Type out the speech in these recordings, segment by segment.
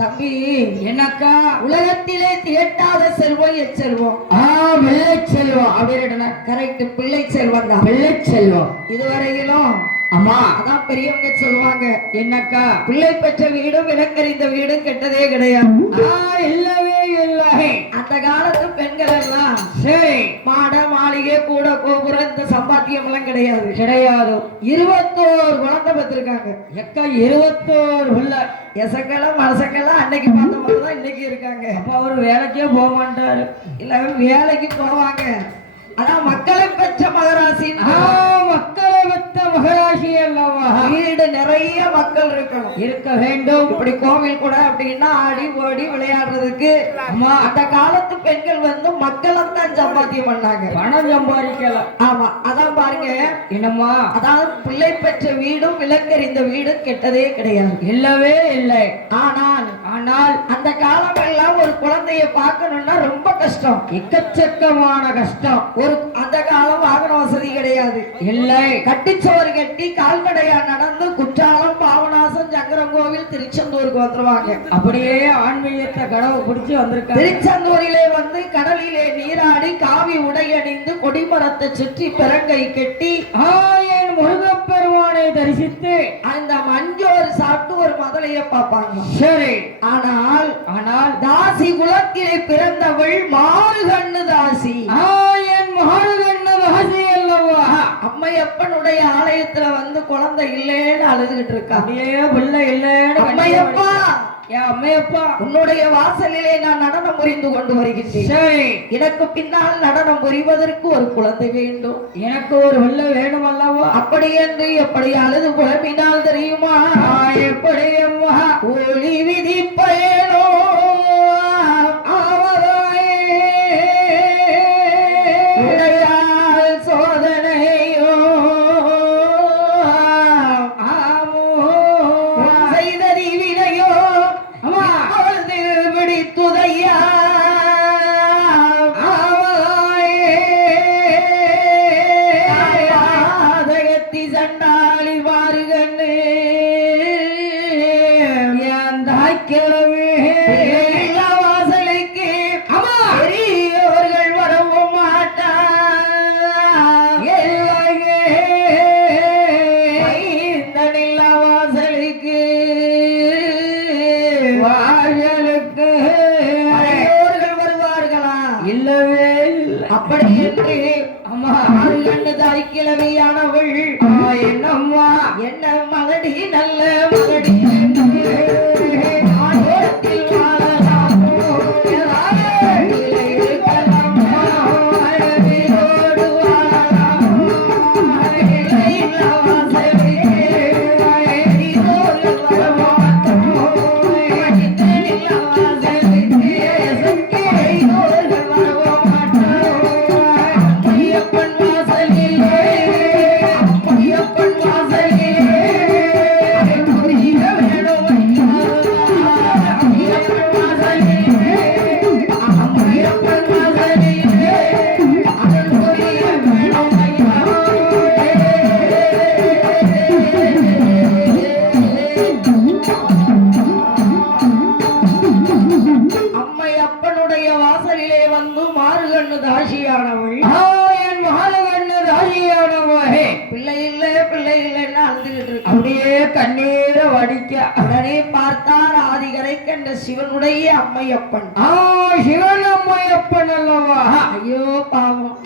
தம்பி என்னக்கா உலகத்திலே திகட்டாத செல்வம் எச்செல்வம் பிள்ளை செல்வம் அப்படின்னு கரெக்ட் பிள்ளை செல்வம் தான் பிள்ளை செல்வம் இதுவரையிலும் அம்மா அதான் பெரியவங்க சொல்லுவாங்க என்னக்கா பிள்ளை பெற்ற வீடும் விளக்கறிந்த வீடும் கெட்டதே கிடையாது இல்லவே இல்லை அந்த காலத்து பெண்கள் எல்லாம் சரி மாட மாளிகை கூட கோபுரம் இந்த சம்பாத்தியம் எல்லாம் கிடையாது 21 குழந்தை பெற்றிருக்காங்க எக்கா 21 பிள்ளை எசங்கெல்லாம் மனசங்கெல்லாம் அன்னைக்கு பார்த்த மாதிரிதான் இன்னைக்கு இருக்காங்க அப்ப அவரு வேலைக்கே போக மாட்டாரு இல்ல வேலைக்கு போவாங்க அதான் மக்களை பெற்ற மகராசி மக்களை பெற்ற மகராசி அல்லவா வீடு நிறைய மக்கள் இருக்கணும் இருக்க வேண்டும் இப்படி கோவில் கூட அப்படின்னா ஆடி ஓடி விளையாடுறதுக்கு அந்த காலத்து பெண்கள் வந்து மக்களைத்தான் சம்பாத்தியம் பண்ணாங்க பணம் சம்பாதிக்கலாம் ஆமா அதான் பாருங்க என்னம்மா அதாவது பிள்ளை பெற்ற வீடும் விளக்கறிந்த வீடும் கெட்டதே கிடையாது இல்லவே இல்லை ஆனால் அந்த காலம் எல்லாம் ஒரு குழந்தைய பார்க்கணும்னா ரொம்ப கஷ்டம் எக்கச்சக்கமான கஷ்டம் ஒரு அந்த காலம் வாகன வசதி கிடையாது இல்லை கட்டிச்சோறு கட்டி கால்நடையா நடந்து குற்றாலம் பாவநாசம் சங்கரங்கோவில் திருச்செந்தூருக்கு வந்துருவாங்க அப்படியே ஆன்மீகத்தை கடவு பிடிச்சு வந்திருக்காங்க திருச்செந்தூரிலே வந்து கடலிலே நீராடி காவி உடை அணிந்து கொடிமரத்தை சுற்றி பெரங்கை கட்டி என் முருகப்பெருமானை தரிசித்து அந்த மஞ்சோறு சாப்பிட்டு ஒரு முதலைய பார்ப்பாங்க சரி ஆனால் தாசி குலத்திலே பிறந்தவள் மாறுகண்ணு தாசி என் மாறுகண்ணு தாசி அல்லவா அம்மையப்பனுடைய ஆலயத்துல வந்து குழந்தை இல்லேன்னு அழுதுகிட்டு இருக்கா அப்படியே பிள்ளை இல்லேன்னு அம்மையப்பா அம்மையப்பா உன்னுடைய வாசலிலே நான் நடனம் புரிந்து கொண்டு வருகின்றேன் சரி எனக்கு பின்னால் நடனம் புரிவதற்கு ஒரு குழந்தை வேண்டும் எனக்கு ஒரு வெள்ளை வேணும் அல்லவா அப்படி என்று எப்படி அழுது புலம்பினால் தெரியுமா எப்படி அம்மா ஒளி விதிப்பயனோ அப்படி என்று அம்மா ஆறுகண்டதாய் கிழவியானவள் என்னம்மா என்ன மகடி நல்ல மகடி அப்படியே கண்ணீரை வடிக்க உடனே பார்த்தார் ஆதிகரை கண்ட சிவனுடைய அம்மையப்பன் சிவன் அம்மையப்பன் அல்லவா ஐயோ பாவம்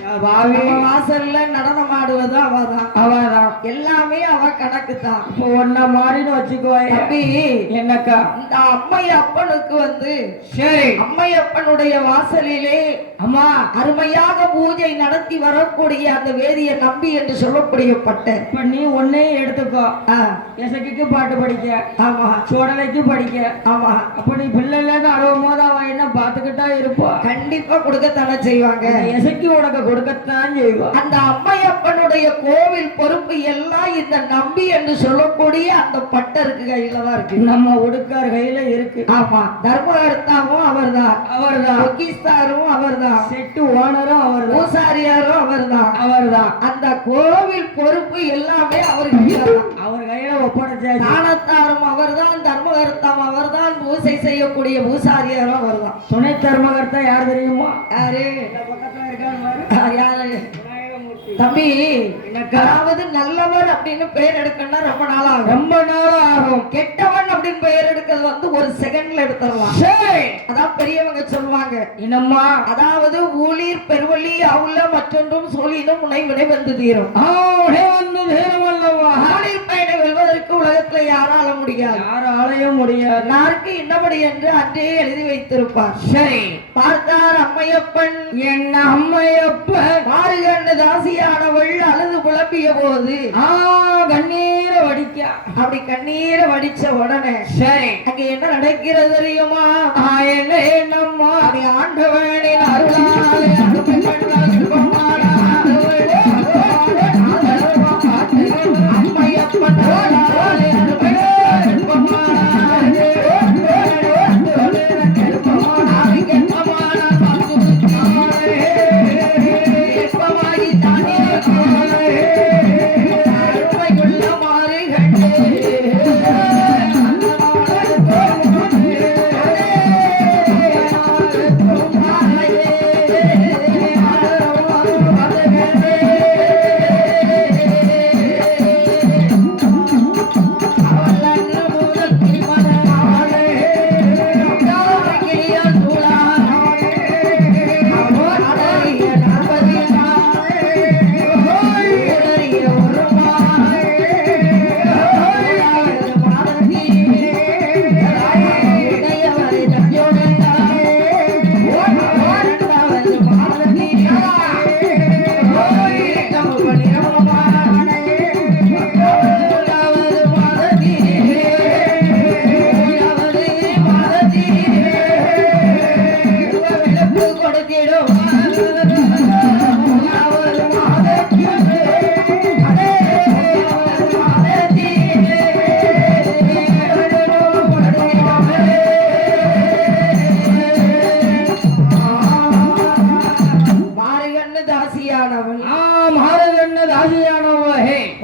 வாசல்ல நடனம் ஆடுவது அவதான் எல்லாமே அவ கணக்கு தான் இப்போ ஒன்ன மாறின்னு வச்சுக்கோ தம்பி என்னக்கா இந்த அம்மையப்பனுக்கு வந்து சரி அம்மையப்பனுடைய வாசலிலே அம்மா அருமையாக பூஜை நடத்தி வரக்கூடிய அந்த வேதிய நம்பி என்று சொல்லக்கூடிய பட்ட இப்ப நீ ஒன்னே எடுத்துக்கோ இசைக்கு பாட்டு படிக்க ஆமா சோடலைக்கு படிக்க ஆமா அப்ப நீ பிள்ளைன்னு அழுவும் போது அவன் என்ன பாத்துக்கிட்டா இருப்பா கண்டிப்பா கொடுக்கத்தானே செய்வாங்க இசைக்கு உனக்கு கொடுக்கத்தான் செய்வான் அந்த அம்மையப்பனுடைய கோவில் பொறுப்பு எல்லாம் இந்த நம்பி என்று சொல்லக்கூடிய அந்த பட்டருக்கு கையில தான் இருக்கு நம்ம ஒடுக்கார் கையில இருக்கு ஆமா தர்மகர்த்தாவும் அவர்தான் ஒக்கிஸ்தாரும் அவர்தான் செட்டு ஓனரும் அவர் பூசாரியாரும் அவர்தான் அந்த கோவில் பொறுப்பு எல்லாமே அவர் கையில ஒப்படைச்சார் தானத்தாரும் அவர்தான் தர்மகர்த்தாவும் அவர்தான் பூசை செய்யக்கூடிய பூசாரியாரோ வருதான். துணை தர்மகர்த்தா யார் தெரியுமா? யாரு? பக்கத்துல இருக்காரு. யாரு? தம்பி, அதாவது நல்லவர் அப்படின்னு பெயர் எடுக்கணும்னா ரொம்ப நாள் ஆகும். ரொம்ப நாள் ஆகும். கெட்டவன் அப்படின்னு பெயர் எடுக்கிறது வந்து ஒரு செகண்ட்ல எடுத்துடலாம். அதான் பெரியவங்க சொல்லுவாங்க. என்னம்மா? அதாவது ஊழிர் பெருவழி அவுல மற்றொன்றும் சொல்லினும் உணவினை வந்து தீரும். ஊழிர் பயனை வெல்வதற்கு உலகத்துல யாரால முடியாது. யாராலையும் முடியாது. யாருக்கு இன்னபடி என்று அன்றே எழுதி வைத்திருப்பார். சரி. பார்த்தார் அம்மையப்பன். என்ன அம்மையப்பன்? மாறுகண்ட தாசியானவள் அழுது புலம்பிய போது கண்ணீரை வடிக்க. அப்படி கண்ணீரை வடிச்ச உடனே சரி, அங்க என்ன நடக்கிறது தெரியுமா? என்னம்மா? ஆண்டவனின் அருளாலே அருமை கண்டால் அம்மையப்பன் அருளாலே அருமை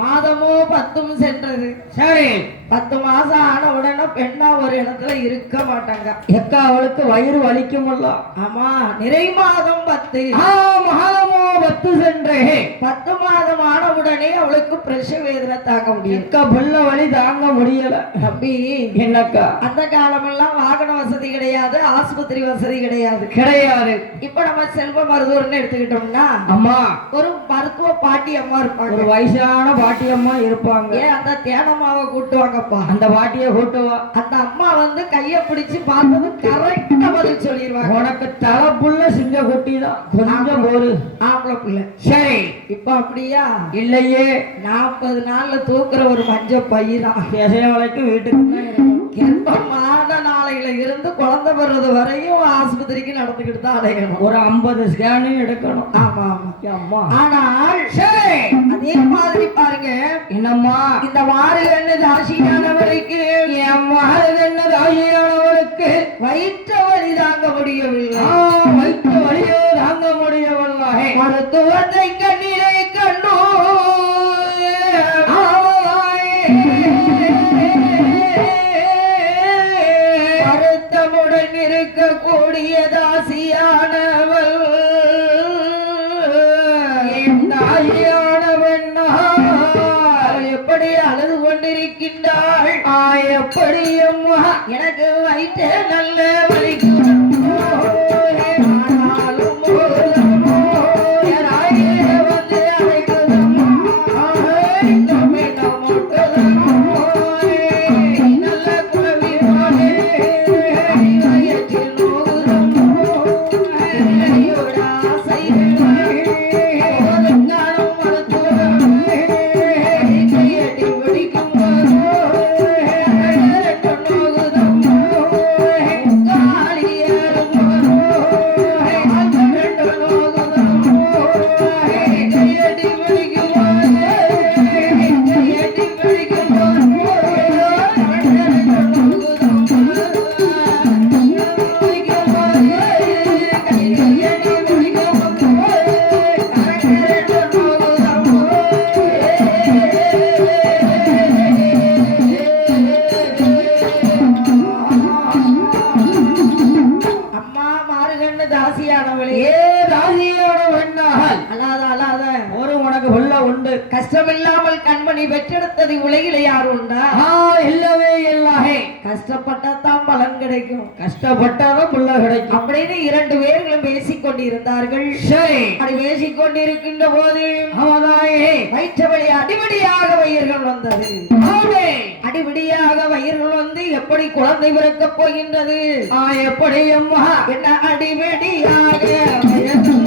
மாதமோ 10 சென்றது. சரி, 10 மாசம் ஆன உடனே பெண்ணா ஒரு இடத்துல இருக்க மாட்டாங்க. எக்கா அவளுக்கு வயிறு வலிக்கும்ல. ஆமா, நிறை மாதம் 10. மாதமோ 10 சென்றே. 10 மாதம் ஆன உடனே அவளுக்கு பிரசவ வேதனை தாங்க முடியும். எக்கா புள்ள வலி தாங்க முடியல. தம்பி, என்னக்கா? அந்த காலமெல்லாம் வாகன வசதி கிடையாது, ஆஸ்பத்திரி வசதி கிடையாது. இப்ப நம்ம செல்வ மருத்துவர்னு எடுத்துக்கிட்டோம்னா, அம்மா, ஒரு மருத்துவ பாட்டி அம்மா இருப்பாங்க. ஒரு வயசான பாட்டி அம்மா இருப்பாங்க. அந்த தேனம்மாவை கூட்டுவாங்கப்பா. அந்த பாட்டிய கூட்டுவா. அந்த அம்மா வந்து கைய பிடிச்சு பார்த்தது கரெக்டா பதில் சொல்லிடுவாங்க. உனக்கு தலை புள்ள சிங்க குட்டி தான், கொஞ்சம் ஒரு ஆம்பளை புள்ள. சரி, இப்ப அப்படியா? இல்லையே, 40 நாள்ல தூக்குற ஒரு மஞ்ச பையதான் வரைக்கும் வீட்டுக்கு கர்ப்பமான நாளையில இருந்து குழந்தை பெறது வரையும் ஆஸ்பத்திரிக்கு நடந்துக்கிட்டு தான் அலையணும். ஒரு 50 ஸ்கேனு எடுக்கணும். ஆமா ஆமா அம்மா. ஆனால் சரி, அதே மாதிரி பாருங்க, என்னம்மா? இந்த மாறுகண்ணு தாசியானவருக்கு, என் மாறுகண்ணு தாசியானவருக்கு வயிற்று வலி தாங்க முடியவில்லை. வயிற்று வலியோ தாங்க முடியவில்லை. மருத்துவத்தை கண்ணீரை கண்டோ வருத்தமுடன் இருக்கக்கூடிய தாசியானவள் எப்படி அழுது கொண்டிருக்கின்றாள்? எப்படி அம்மா? எனக்கு வயிற்று நல்ல வலிக்கும். காளி கணவளே ஏ தாசியோட பெண்ணால் அல்லாத அல்லாத ஒரு உனக்கு உள்ள உண்டு. கஷ்டமில்லாமல் கண்மணி பெற்றெடுத்தது உலகிலே யார் உண்டா? இல்லவே இல்லாஹே. கஷ்டப்பட்டாதான் பலன் கிடைக்கும், கஷ்டப்பட்டாதான் புள்ள கிடைக்கும் அப்படின்னு இரண்டு பேர்களும் பேசிக் கொண்டிருந்தார்கள். சரி, அப்படி பேசிக் கொண்டிருக்கின்ற போது அவதாயே வயிற்றவழி அடிபடியாக வயிறுகள் வந்தது. அடிபடியாக வயிறுகள் வந்து எப்படி குழந்தை பிறக்கப் போகின்றது? எப்படி அம்மா? என்ன அடிபடியாக வயிறுகள்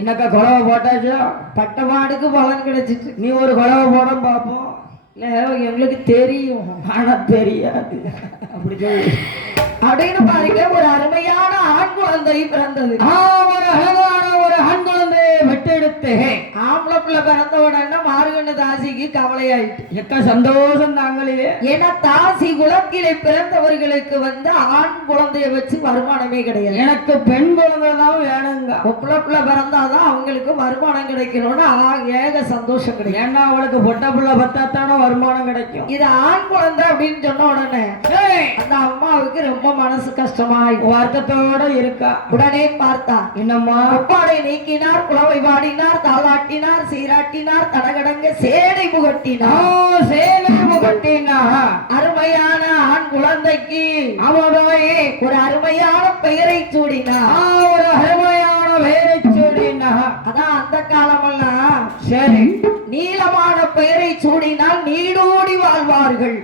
என்னக்கா குழவை போட்டாச்சா? பட்டமாடுக்கு பலன் கிடைச்சிட்டு நீ ஒரு குழவை போட பாப்போம். இல்ல எங்களுக்கு தெரியும், ஆனா தெரியாது. அப்படி சொல்லு. அப்படின்னு பாருங்க, ஒரு அருமையான ஆண் குழந்தை பிறந்தது. ஒரு அழகான ஒரு ஆண் குழந்தையை பெற்றெடுத்து ஆம்பளை பிள்ளை பிறந்த உடனே மார்கண்ண தாசிக்கு கவலையாயிட்டு. எக்க சந்தோஷம் தாங்களே. ஏன்னா தாசி குலத்திலே பிறந்தவர்களுக்கு வந்து ஆண் குழந்தைய வச்சு வருமானமே கிடையாது. எனக்கு பெண் குழந்தை தான் வேணுங்க. பொம்பளை பிள்ளை பிறந்தாதான் அவங்களுக்கு வருமானம் கிடைக்கணும்னு ஏக சந்தோஷம் கிடைக்கும். ஏன்னா அவளுக்கு பொட்டை பிள்ளை பத்தாத்தான வருமானம் கிடைக்கும். இது ஆண் குழந்தை அப்படின்னு சொன்ன உடனே அந்த அம்மாவுக்கு ரொம்ப மனசு கஷ்டமாய் வருத்தத்தோட இருக்கா. உடனே பார்த்தா, என்னம்மா? ஒப்பாடை நீக்கினார், குலவை பாடினார், தாளாட்டினார், சீராட்டினார், தடகடங்க சேனை முகட்டினார். சேனை முகட்டினா அருமையான ஆண் குழந்தைக்கு அவனோயே ஒரு அருமையான பெயரை சூடினார். ஒரு அருமையான பெயரை சூடினா. அதான் அந்த காலமெல்லாம் சரி, நீளமான பெயரை சூடினால் நீடோடி வாழ்வார்கள்.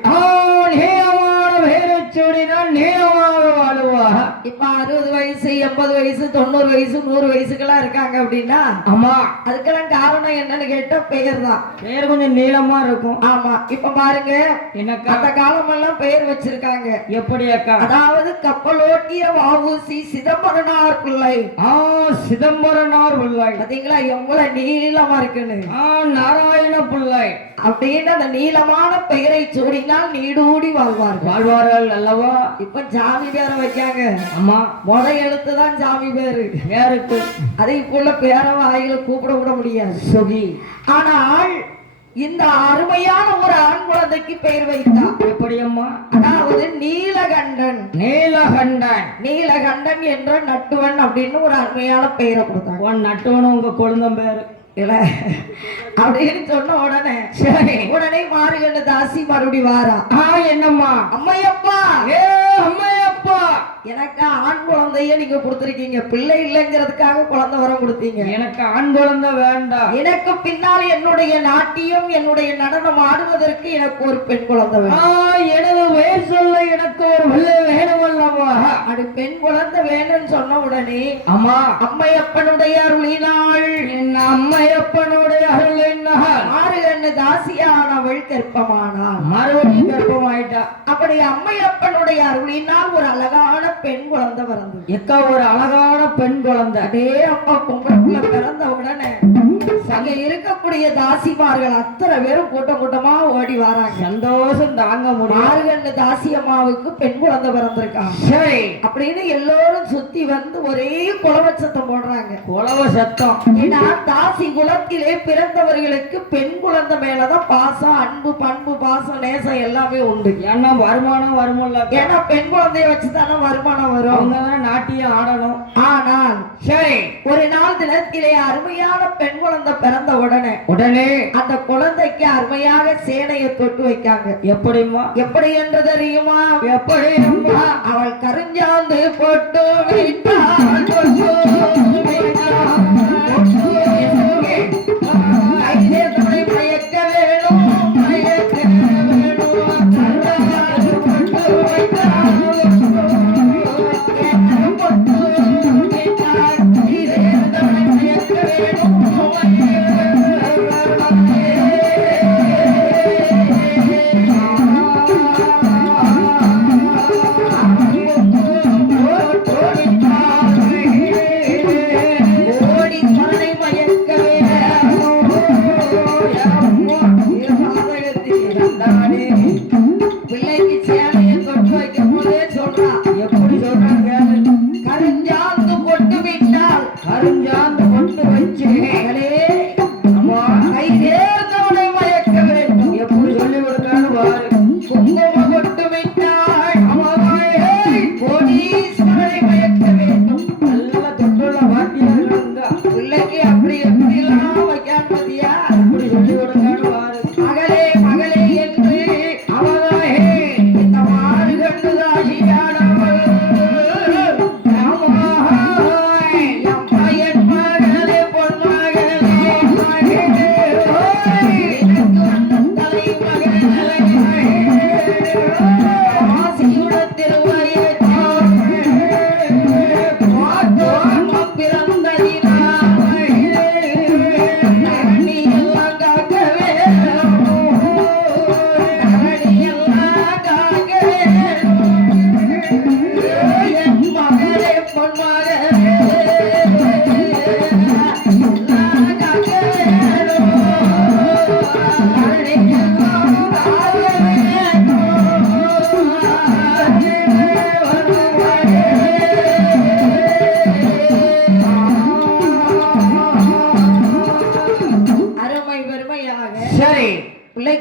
நீளமான பெயரை சூடினால் நீளமாக வாழ்வா. இப்ப 60 வயசு 80 வயசு 90 வயசு 100 வயசுக்கெல்லாம் இருக்காங்க அப்படின்னா, ஆமா, அதுக்கெல்லாம் காரணம் என்னன்னு கேட்டா பெயர் தான். பெயர் கொஞ்சம் நீளமா இருக்கும். ஆமா, இப்ப பாருங்க, எனக்கு அந்த காலமெல்லாம் பெயர் வச்சிருக்காங்க. எப்படி அக்கா? அதாவது கப்பலோட்டிய வ.உ.சி. சிதம்பரனார் பிள்ளை. சிதம்பரனார் பிள்ளை. பாத்தீங்களா எவ்வளவு நீளமா இருக்குன்னு. நாராயண பிள்ளை அப்படின்னு அந்த நீளமான பெயரை சூடினால் நீடூடி வாழ்வார்கள் அல்லவா? இப்ப சாமி பேரை வைக்காங்க. ஆமா, முத எழுத்து தான் சாமி பேரு. பேருக்கு அதை இப்ப பேரை வாயில கூப்பிட விட முடியாது. சுகி. ஆனால் இந்த அருமையான ஒரு ஆண் குழந்தைக்கு பெயர் வைத்தார். எப்படி அம்மா? அதாவது நீலகண்டன். நீலகண்டன். நீலகண்டன் என்ற நட்டுவன் அப்படின்னு ஒரு அருமையான பெயரை கொடுத்தாங்க. நட்டுவன் உங்க குழந்தை பேரு இல்ல அப்படின்னு சொன்ன உடனே சரி, உடனே மாறுகண்ட தாசி மறுபடி வாரா. என்னம்மா? அம்மையப்பா, அம்மையப்பா, எனக்கு ஆண் குழந்தைய நீங்க கொடுத்திருக்கீங்க, பிள்ளை இல்லைங்கிறதுக்காக குழந்தை வரம் கொடுத்தீங்க. எனக்கு ஆண் குழந்தை வேண்டாம். எனக்கு பின்னால் என்னுடைய நாட்டியம் என்னுடைய நடனம் ஆடுவதற்கு எனக்கு ஒரு பெண் குழந்தை வேணும். எனது வயசு சொல்ல எனக்கு ஒரு பிள்ளை வேணும் அல்லவா? அது பெண் குழந்தை வேணும்னு சொன்ன உடனே அம்மா, அம்மையப்பனுடைய அருளினாள். என்ன அம்மையப்பனுடைய அருளினாள்? மாறுகண்ணு தாசியானவள் கர்ப்பமானாள். மறுபடியும் கர்ப்பமாயிட்டா. அப்படி அம்மையப்பனுடைய அருளினால் ஒரு அழகான பெண் குழந்தை பிறந்தது. எக்கா, ஒரு அழகான பெண் குழந்தை. அதே அப்பா பொம்பளை பிறந்த உடனே அங்க இருக்கக்கூடிய தாசிமார்கள் அத்தனை பேரும் கூட்டம் கூட்டமா ஓடி வராங்க. சந்தோஷம் தாங்க முடியும். மாறுகண்ணு தாசி அம்மாவுக்கு பெண் குழந்தை பிறந்திருக்காங்க. சரி, அப்படின்னு எல்லாரும் சுத்தி வந்து ஒரே குலவ சத்தம் போடுறாங்க. குலவ சத்தம். ஏன்னா தாசி குலத்திலே பிறந்தவர்களுக்கு பெண் குழந்தை மேலதான் பாசம், அன்பு, பண்பு, பாசம், நேசம் எல்லாமே உண்டு. ஏன்னா வருமானம் வருமில்ல. ஏன்னா பெண் குழந்தைய வச்சுதானே வருமானம் வரும். அவங்க நாட்டியம் ஆடணும். ஆனால் சரி, ஒரு நாள் தினத்திலே அருமையான பெண் குழந்தை பிறந்த உடனே அந்த குழந்தைக்கு அருமையாக சேனையை தொட்டு வைக்காங்க. எப்படிமா? எப்படி என்று தெரியுமா? எப்படி அம்மா? அவள் கருஞ்சாந்து போட்டு வைத்தாள், தொட்டு வைத்தாள். கையிலே துணை மயக்க வேணும், மயக்க வேணும். கருஞ்சாந்து போட்டு வைத்தாள்.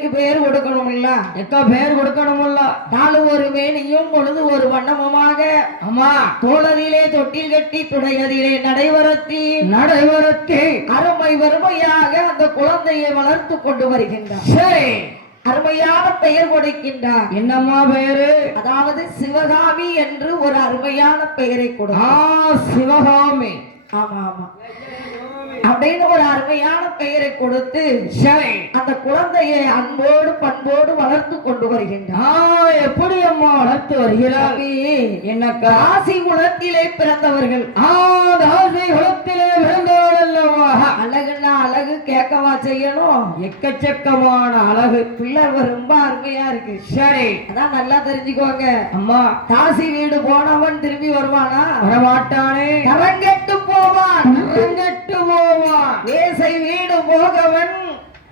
பிள்ளைக்கு பேர் கொடுக்கணும்ல. எக்க பேர் கொடுக்கணும்ல. நாலு ஒரு மேனியும் பொழுது ஒரு வண்ணமுமாக அம்மா தோளதிலே தொட்டில் கட்டி துடையதிலே நடைவரத்தி அருமை வறுமையாக அந்த குழந்தையை வளர்த்து கொண்டு வருகின்றார். சரி, அருமையான பெயர் கொடுக்கின்றார். என்னம்மா பெயரு? அதாவது சிவகாமி என்று ஒரு அருமையான பெயரை கொடு. சிவகாமி. ஆமா ஆமா அப்படின்னு ஒரு அருமையான பெயரை கொடுத்து சரி அந்த குழந்தையை அன்போடு பண்போடு வளர்த்து கொண்டு வருகின்றார். எப்படி அம்மா வளர்த்து வருகிறார்? என்னக்கா ராசி குலத்திலே பிறந்தவர்கள். ராசி குலத்திலே பிறந்தவர்கள் அல்லவா? அழகுன்னா அழகு கேட்கவா செய்யணும். எக்கச்சக்கமான அழகு. பிள்ளை ரொம்ப அருமையா இருக்கு. சரி, அதான் நல்லா தெரிஞ்சுக்கோங்க அம்மா. தாசி வீடு போனவன் திரும்பி வருவானா? வரமாட்டானே. கரங்கெட்டு போவான். கரங்கெட்டு போவான். ஏசை வீடு போகவன்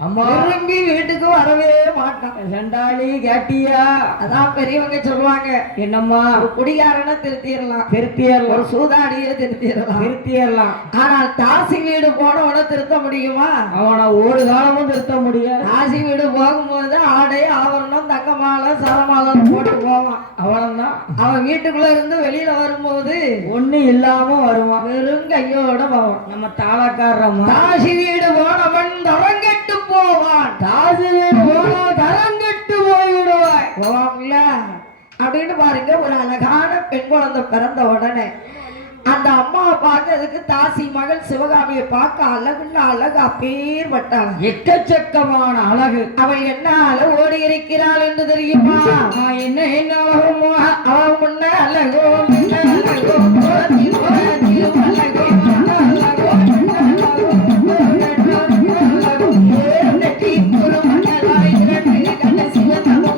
அம்மா திரும்பி வீட்டுக்கு வரவே மாட்டான். சண்டாளி கேட்டியா? அதான் பெரியவங்க சொல்லுவாங்க, என்னம்மா? குடிகாரனை திருத்திடலாம், ஒரு சூதாடியை திருத்திடலாம். ஆனால் தாசி வீடு போனவனை திருத்த முடியுமா? அவனை ஒரு காலமும் திருத்த முடியாது. தாசி வீடு போகும்போது ஆடை ஆவரணம் தங்க மாலை சரமாலை போட்டு போவான். அவன்தான் அவன் வீட்டுக்குள்ள இருந்து வெளியில வரும்போது ஒண்ணு இல்லாம வருவான். வெறும் கையோட போவான். நம்ம தாளக்காரம்மா. தாசி வீடு போனவன் தரங்கெட்டு போவான். தாசி வீடு போனா தரங்கெட்டு போய்விடுவாய். போவாங்கல்ல அப்படின்னு பாருங்க. ஒரு அழகான பெண் குழந்தை பிறந்த உடனே அந்த அம்மாவை பார்க்கறதுக்கு தாசி மகள் சிவகாமியை பார்க்க அழகுன்னு அழகு அப்பேற்பட்டாள். எக்கச்சக்கமான அழகு. அவள் என்ன அழகோடு இருக்கிறாள் என்று தெரியுமா? என்ன என்ன அழகோ? அவன் முன்ன அழகோ முன்ன அழகோ போதி போதி அழகோ அழகோ நெற்றி குரு மணலாய் இரண்டு கண்ண சிவத்தமோ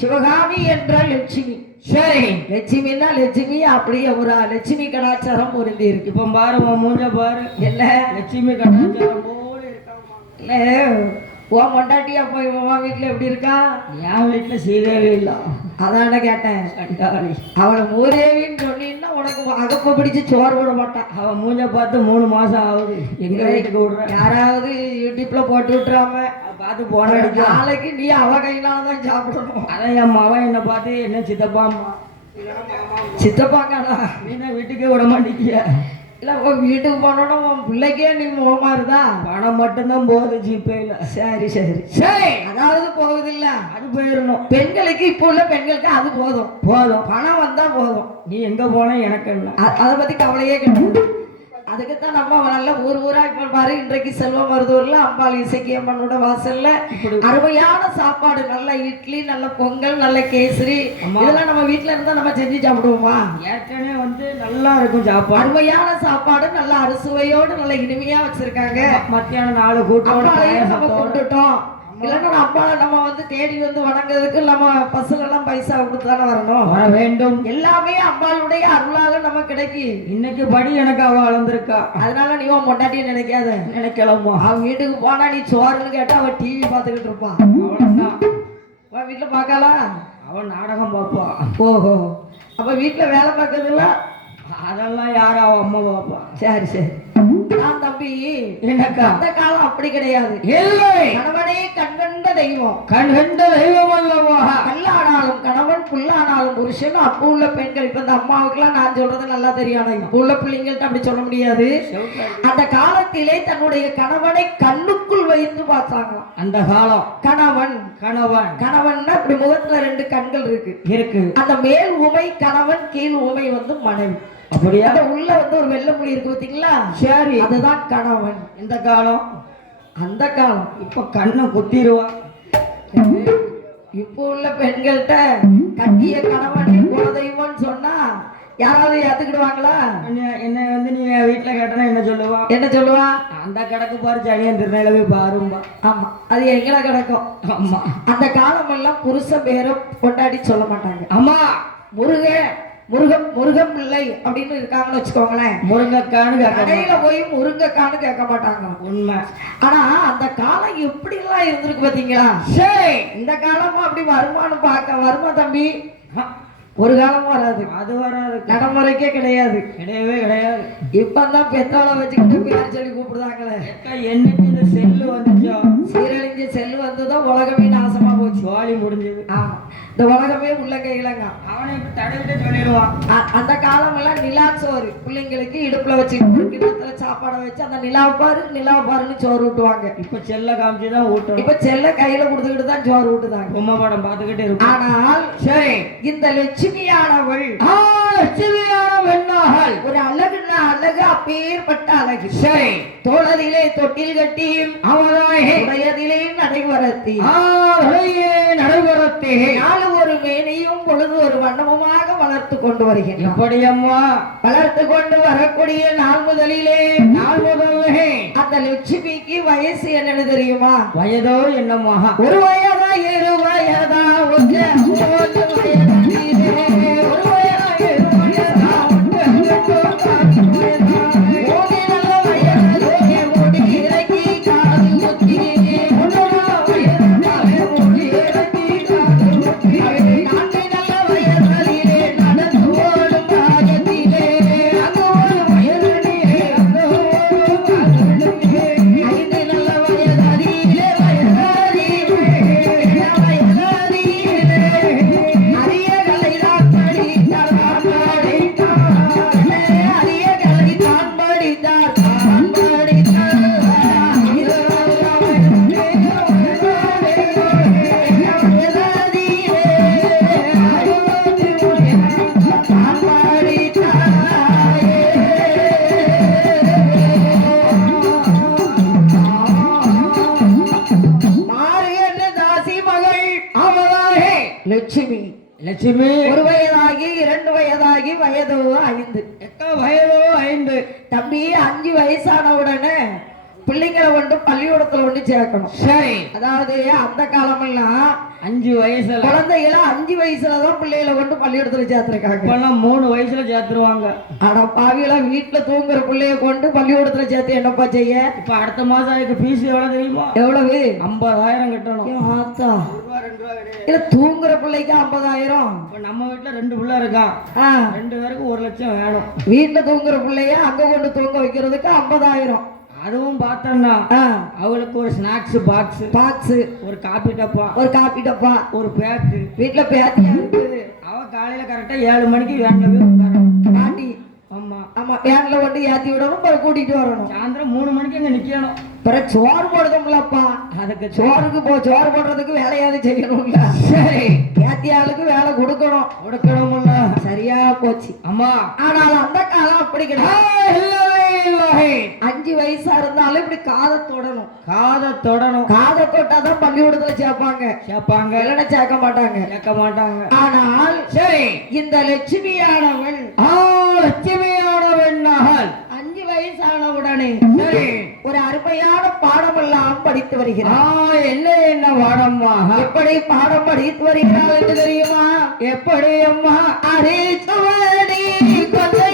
சிவகாமி என்றால் லட்சுமி. சரி, லட்சுமின்னா லட்சுமி அப்படியே ஒரு லட்சுமி கலாச்சாரம் பொருந்தி இருக்கு. இப்ப பாரு மூஞ்ச பாரு. என்ன லட்சுமி கலாச்சாரம் போல இருக்காமா? இல்ல ஓ மொண்டாட்டி அப்பா இவன் வீட்டுல எப்படி இருக்கா? என் வீட்டுல சீதேவி இல்ல. அதான கேட்டேன். அவளை மூதேவின்னு சொன்னீங்கன்னா உனக்கு அகப்ப பிடிச்சு சோறு போட மாட்டான். அவன் மூஞ்ச பார்த்து 3 மாசம் ஆகுது. எங்க வீட்டுக்கு விடுற யாராவது யூடியூப்ல போட்டு விட்டுறாம பார்த்து போன அடிக்க. நாளைக்கு நீ அவ கையினாலதான் சாப்பிடணும். அதான் என் மவன் என்ன பார்த்து என்ன சித்தப்பாம்மா சித்தப்பாங்கடா நீ வீட்டுக்கே விட மாட்டேங்கிய. இல்ல உன் வீட்டுக்கு போனோன்னா உன் பிள்ளைக்கே நீ முகமா இருந்தா பணம் மட்டும்தான் போகுது ஜிபேல. சரி சரி சரி, அதாவது போகுது இல்ல, அது போயிடணும். பெண்களுக்கு இப்போ உள்ள பெண்களுக்கு அது போதும். பணம் வந்தா போதும். நீ எங்க போன எனக்கு என்ன அதை பத்தி கவலையே கிடையாது. அதுக்குத்தான் நம்ம நல்ல ஊரா இப்ப பாரு. இன்றைக்கு செல்வம் மருதூர்ல அம்பாள் இசக்கியம்மனோட வாசல்ல அருமையான சாப்பாடு, நல்ல இட்லி, நல்ல பொங்கல், நல்ல கேசரி, இதெல்லாம் நம்ம வீட்டுல இருந்தா நம்ம செஞ்சு சாப்பிடுவோமா? ஏற்கனவே நல்லா இருக்கும் சாப்பாடு. அருமையான சாப்பாடு, நல்ல அறுசுவையோடு நல்ல இனிமையா வச்சிருக்காங்க. மத்தியானம் 4 கூட்டோட நம்ம கொண்டுட்டோம். இல்லைன்னா அம்பாவை நம்ம தேடி வணங்குறதுக்கு நம்ம பசங்க எல்லாம் பைசா கொடுத்துதானே வரணும். வர வேண்டும். எல்லாமே அம்பாளுடைய அருளாக நம்ம கிடைக்கும். இன்னைக்கு படி எனக்கு அவ வளர்ந்துருக்கா. அதனால நீ மொண்டாட்டிய நினைக்காத. நினைக்கலாமா? அவன் வீட்டுக்கு போனா நீ சோறுன்னு கேட்டா அவன் டிவி பார்த்துக்கிட்டு இருப்பான். அவ்வளவுதான். அவன் வீட்டுல பாக்கலா, அவன் நாடகம் பார்ப்பா. ஓஹோ, அப்ப வீட்டுல வேலை பார்க்கறதுல அதெல்லாம் யாரும் அவன் அம்மா பார்ப்பா. சரி சரி. நான் தம்பி என்னக்கா அந்த காலம் அப்படி கிடையாது. இல்லை கணவனே கண்கண்ட தெய்வம். கண்கண்ட தெய்வம் அல்லவா கல்லானாலும் கணவன் புல்லானாலும் புருஷன். அப்ப உள்ள பெண்கள் இப்ப இந்த அம்மாவுக்குலாம் நான் சொல்றது நல்லா தெரியும். இப்ப உள்ள பிள்ளைங்கள்ட்ட அப்படி சொல்ல முடியாது. அந்த காலத்திலே தன்னுடைய கணவனை கண்ணுக்குள் வைத்து பார்த்தாங்களாம். அந்த காலம் கணவன் கணவன் கணவன்னா இப்படி முகத்துல 2 கண்கள் இருக்கு. அந்த மேல் உமை கணவன், கீழ் உமை வந்து மனைவி. அப்படியா? அந்த உள்ள வந்து ஒரு வெள்ளை புலி இருக்கு பாத்தீங்களா? சரி, அதுதான் கணவன். இந்த காலம். அந்த காலம் இப்ப கண்ணை குத்திடுவா. இப்போ உள்ள பெண்கள்கிட்ட கட்டிய கணவனை குலதெய்வம்னு சொன்னா யாராவது ஏத்துக்கிடுவாங்களா? என்ன வந்து நீ வீட்டுல கேட்டனா என்ன சொல்லுவா? என்ன சொல்லுவா? அந்த கணக்கு பாரு, சனியன் திருநெல்வேலி பாரும்பா. ஆமா, அது எங்களை கிடக்கும். ஆமா, அந்த காலம் எல்லாம் புருஷ பேரை கொண்டாடி சொல்ல மாட்டாங்க. ஆமா, முருகம் பிள்ளை அப்படின்னு இருக்காங்கன்னு வச்சுக்கோங்களேன். முருங்கக்கான்னு கடையில போய் முருங்கக்கான்னு கேட்க மாட்டாங்க. உண்மை. ஆனா அந்த காலம் எப்படி எல்லாம் இருந்திருக்கு பாத்தீங்களா? சரி, இந்த காலமா அப்படி வருமானம் வருமா தம்பி? ஒரு காலமும் வராது. அது வராது, நடைமுறைக்கே கிடையாது. கிடையவே கிடையாது. இப்பதான் பெத்தவளை வச்சுக்கிட்டு பேர் சொல்லி கூப்பிடுதாங்களே. என்னைக்கு இந்த செல்லு வந்துச்சோ, சீரழிஞ்ச செல்லு வந்துதான் உலகமே நாசமா போச்சு. ஜாலி முடிஞ்சது. ஆமா, இந்த உலகமே உள்ள கையிலங்க. அவனை இப்ப தடவிட்டு சொல்லிடுவான். அந்த காலம் எல்லாம் நிலா சோறு பிள்ளைங்களுக்கு இடுப்புல வச்சு கிணத்துல சாப்பாடை வச்சு அந்த நிலாவை பாருன்னு சோறு ஊட்டுவாங்க. இப்ப செல்ல காமிச்சுதான் ஊட்டும். இப்ப செல்ல கையில கொடுத்துக்கிட்டு தான் சோறு ஊட்டுதாங்க. பொம்மை படம் பார்த்துக்கிட்டு இருக்கும். ஆனால் சரி, இந்த லட்சுமியானவள் வெண்ணாள் ஒரு அழகுன்னா அழகு, அப்பேற்பட்ட அழகு. சரி, தோளதிலே தொட்டில் கட்டி அவனாயே உடையதிலே நடைவரத்தி நடைபெறத்தே நாலு ஒரு மேனியும் பொழுது ஒரு வண்ணமுமாக வளர்த்து கொண்டு வருகின்றான். எப்படி அம்மா? வளர்த்து கொண்டு வரக்கூடிய நாள் முதலே அந்த லட்சுமிக்கு வயசு என்னன்னு தெரியுமா? வயதோ என்னம்மா? 1 வயதா 7 வயதா 1 வயதா 2 வயதா 1 வயதா 7 வயதா 1 வயதா ஓடி நல்ல வயதா ஓடி இறக்கி காது முத்தி 1 வயதா ஓடி இறக்கி காது முத்தி 4 நல்ல வயதிலே நடந்து ஓடும் ராஜத்திலே அந்த 1 வயதிலே அந்த 1 வயதிலே 5 நல்ல வயதிலே அரிய கலை தான் படித்தார் அரிய கலை தான் படித்தார் லட்சுமி. லட்சுமி 1 வயதாகி 2 வயதாகி வயதோ 5. வயதோ 5. தம்பி 5 வயசான உடனே பிள்ளைங்களை கொண்டு பள்ளிக்கூடத்துல கொண்டு சேர்க்கணும். சரி, அதாவது அந்த காலமெல்லாம் 5 வயசுல குழந்தைகளை 5 வயசுலதான் பிள்ளைகளை கொண்டு பள்ளிக்கூடத்துல சேர்த்திருக்காங்க. இப்பெல்லாம் 3 வயசுல சேர்த்துருவாங்க. ஆனா பாவியெல்லாம் வீட்டுல தூங்குற பிள்ளைய கொண்டு பள்ளிக்கூடத்துல சேர்த்து என்னப்பா செய்ய? இப்ப அடுத்த மாசம் அதுக்கு ஃபீஸ் எவ்வளவு தெரியுமா? எவ்வளவு? 50,000 கட்டணும். ஆத்தா, இல்ல தூங்குற பிள்ளைக்கு 50,000. இப்ப நம்ம வீட்டுல 2 பிள்ளை இருக்கான். 2 பேருக்கு 1 லட்சம் வேணும். வீட்டுல தூங்குற பிள்ளைய அங்க கொண்டு தூங்க வைக்கிறதுக்கு 50,000. அதுவும் பார்த்தோம்னா அவளுக்கு ஒரு ஸ்நாக்ஸ் பாக்ஸ், ஒரு காபி டப்பா, ஒரு பேக்கு. வீட்டுல பேத்தியா இருக்குது. அவ காலையில கரெக்டா 7 மணிக்கு வேன்ல போய் உட்காரணும். பாட்டி ஆமா வேன்ல கொண்டு ஏத்தி விடணும், பிறகு கூட்டிட்டு வரணும். சாயந்தரம் 3 மணிக்கு அங்க நிக்கணும். பிறகு சோறு போடுதோம்லப்பா. அதுக்கு சோறு போடுறதுக்கு வேலையாவது செய்யணும்ல. சரி, ஏத்தியாளுக்கு வேலை கொடுக்கணும்ல. சரியா போச்சு அம்மா. ஆனாலும் அந்த காலம் அப்படி கிடையாது. 5 வயசா இருந்தாலும் இப்படி காதை தொடணும். காதை தொட்டாதான் பள்ளிக்கூடத்துல சேர்ப்பாங்க. இல்லைன்னா சேர்க்க மாட்டாங்க. ஆனால் சரி, இந்த லட்சுமியானவள் 5 வயசான உடனே ஒரு அருமையான பாடம் எல்லாம் படித்து வருகிறார். என்ன பாடம்மா? எப்படி பாடம் படித்து வருகிறார் என்று தெரியுமா? எப்படி அம்மா? அரே சவடி கொலை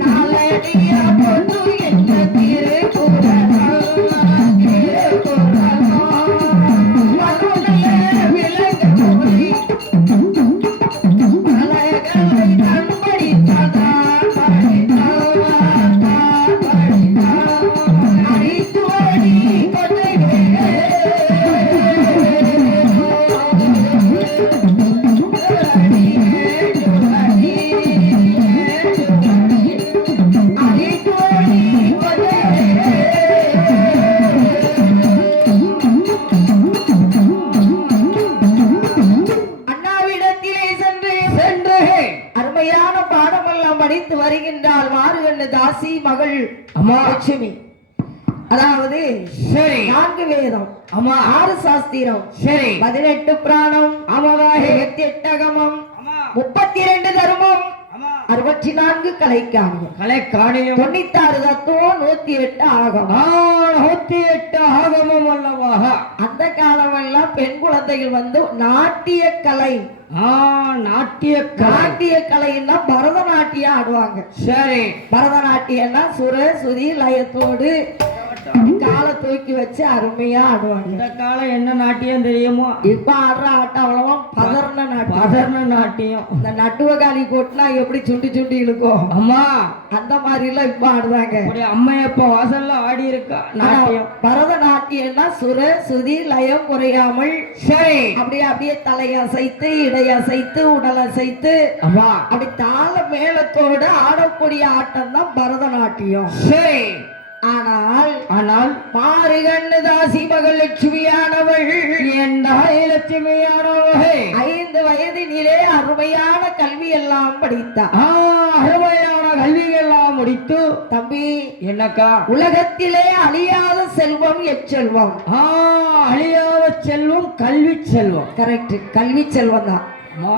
நாளடியா பொண்ணு என்ன திரு தாசி மகள் அம்மா. லட்சுமி. அதாவது சரி 4 வேதம், அம்மா. 6 சாஸ்திரம், சரி 18 புராணம், ஆமாதாயே. 28 அகமம், அம்மா 32 தர்மம், அம்மா 64 கலைக்காணியம், கலை காணியம் 96 தத்துவம், 108 ஆகமம். 108 ஆகமம் அல்லவா? அந்த காலமெல்லாம் பெண் குழந்தைகள் வந்து நாட்டிய கலை, நாட்டிய கலை. நாட்டிய கலைன்னா பரதநாட்டியம் ஆடுவாங்க. சரி பரதநாட்டியம்னா சுர சுதி லயத்தோடு காலை தூக்கி வச்சு அருமையா ஆடுவாங்க. இந்த காலம் என்ன நாட்டியம் தெரியுமோ? இப்ப ஆடுற ஆட்டம் அவ்வளவா பதர்ண நாட்டியம். பதர்ண நாட்டியம். இந்த நட்டுவகாலி போட்டுனா எப்படி சுண்டி சுண்டி இழுக்கும், அம்மா அந்த மாதிரி எல்லாம் இப்ப ஆடுவாங்க. அப்படி அம்மையப்ப வாசல்ல ஆடி இருக்கா நாட்டியம். பரதநாட்டியம்னா சுர சுதி லயம் குறையாமல் சரி அப்படியே அப்படியே தலையசைத்து இடையசைத்து உடல் அசைத்து அம்மா அப்படி தாள மேளத்தோடு ஆடக்கூடிய ஆட்டம் தான் பரதநாட்டியம். சரி ஆனால் ஆனால் மாறுகண்ணு தாசி மகள் லட்சுமியானவள் என் லட்சுமியானவகை 5 வயதினிலே அருமையான கல்வி எல்லாம் படித்தார். அருமையான கல்வியெல்லாம் முடித்து தம்பி என்னக்கா உலகத்திலே அழியாத செல்வம் எச்செல்வம். அழியாத செல்வம் கல்வி செல்வம். கரெக்ட், கல்வி செல்வம் தான்.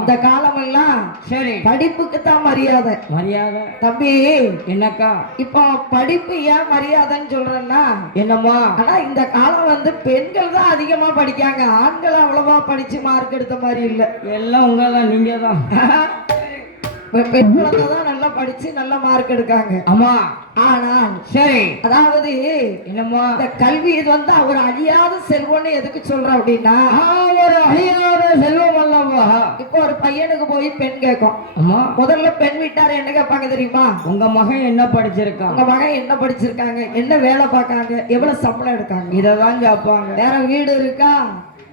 இந்த காலமெல்லாம் சரி படிப்புக்கு தான் மரியாதை. மரியாதை தம்பி என்னக்கா இப்போ படிப்பு ஏன் மரியாதைன்னு சொல்றேன்னா என்னம்மா? ஆனா இந்த காலம் வந்து பெண்கள் தான் அதிகமா படிக்காங்க, ஆண்கள் அவ்வளவா படிச்சு மார்க் எடுத்த மாதிரி இல்ல. எல்லாம் உங்கதான், நீங்க தான். பெண் குழந்தை தான் நல்லா படிச்சு நல்ல மார்க் எடுக்காங்க. அம்மா ஆனால் சரி அதாவது என்னம்மா இந்த கல்வி இது வந்து ஒரு அழியாத செல்வம்னு எதுக்கு சொல்றோம் அப்படின்னா, ஒரு அழியாத செல்வம் அல்லவா? இப்போ ஒரு பையனுக்கு போய் பெண் கேட்கும். அம்மா முதல்ல பெண் வீட்டார் என்ன கேட்பாங்க தெரியுமா? உங்க மகன் என்ன படிச்சிருக்கான், உங்க மகன் என்ன படிச்சிருக்காங்க, என்ன வேலை பார்க்காங்க, எவ்வளவு சம்பளம் எடுக்காங்க, இததான் கேட்பாங்க. வேற வீடு இருக்கா,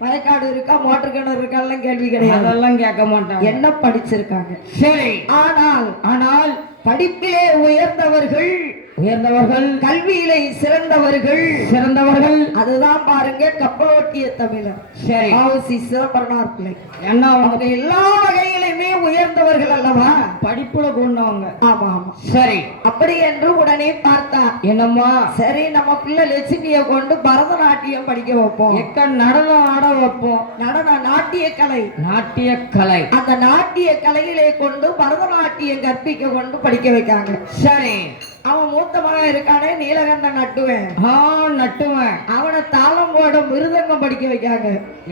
வயக்காடு இருக்கா, மோட்டர் கிணறு இருக்கான்னு கேள்வி கிடையாது. அதெல்லாம் கேட்க மாட்டாங்க. என்ன படிச்சிருக்காங்க. சரி ஆனால் ஆனால் படிப்பிலே உயர்ந்தவர்கள், உயர்ந்தவர்கள் கல்வியிலே சிறந்தவர்கள், சிறந்தவர்கள் அதுதான் பாருங்க கப்பலோட்டிய தமிழர் சரி ஆவுசி சிவபரனார் பிள்ளை. என்ன அவங்க எல்லா வகையிலுமே உயர்ந்தவர்கள் அல்லவா, படிப்புல கொண்டவங்க. ஆமா ஆமா. சரி அப்படி என்று உடனே பார்த்தார். என்னம்மா? சரி நம்ம பிள்ளை லட்சுமியை கொண்டு பரதநாட்டியம் படிக்க வைப்போம், எக்க நடனம் ஆட வைப்போம். நடன நாட்டிய கலை, நாட்டிய கலை. அந்த நாட்டிய கலையிலே கொண்டு பரதநாட்டியம் கற்பிக்க கொண்டு படிக்க வைக்காங்க. சரி அவன் மூத்த மகன் இருக்கானே நீலகண்டன் நட்டுவேன், நட்டுவேன். அவனை தாளம் போட மிருதங்கம் படிக்க வைக்காங்க.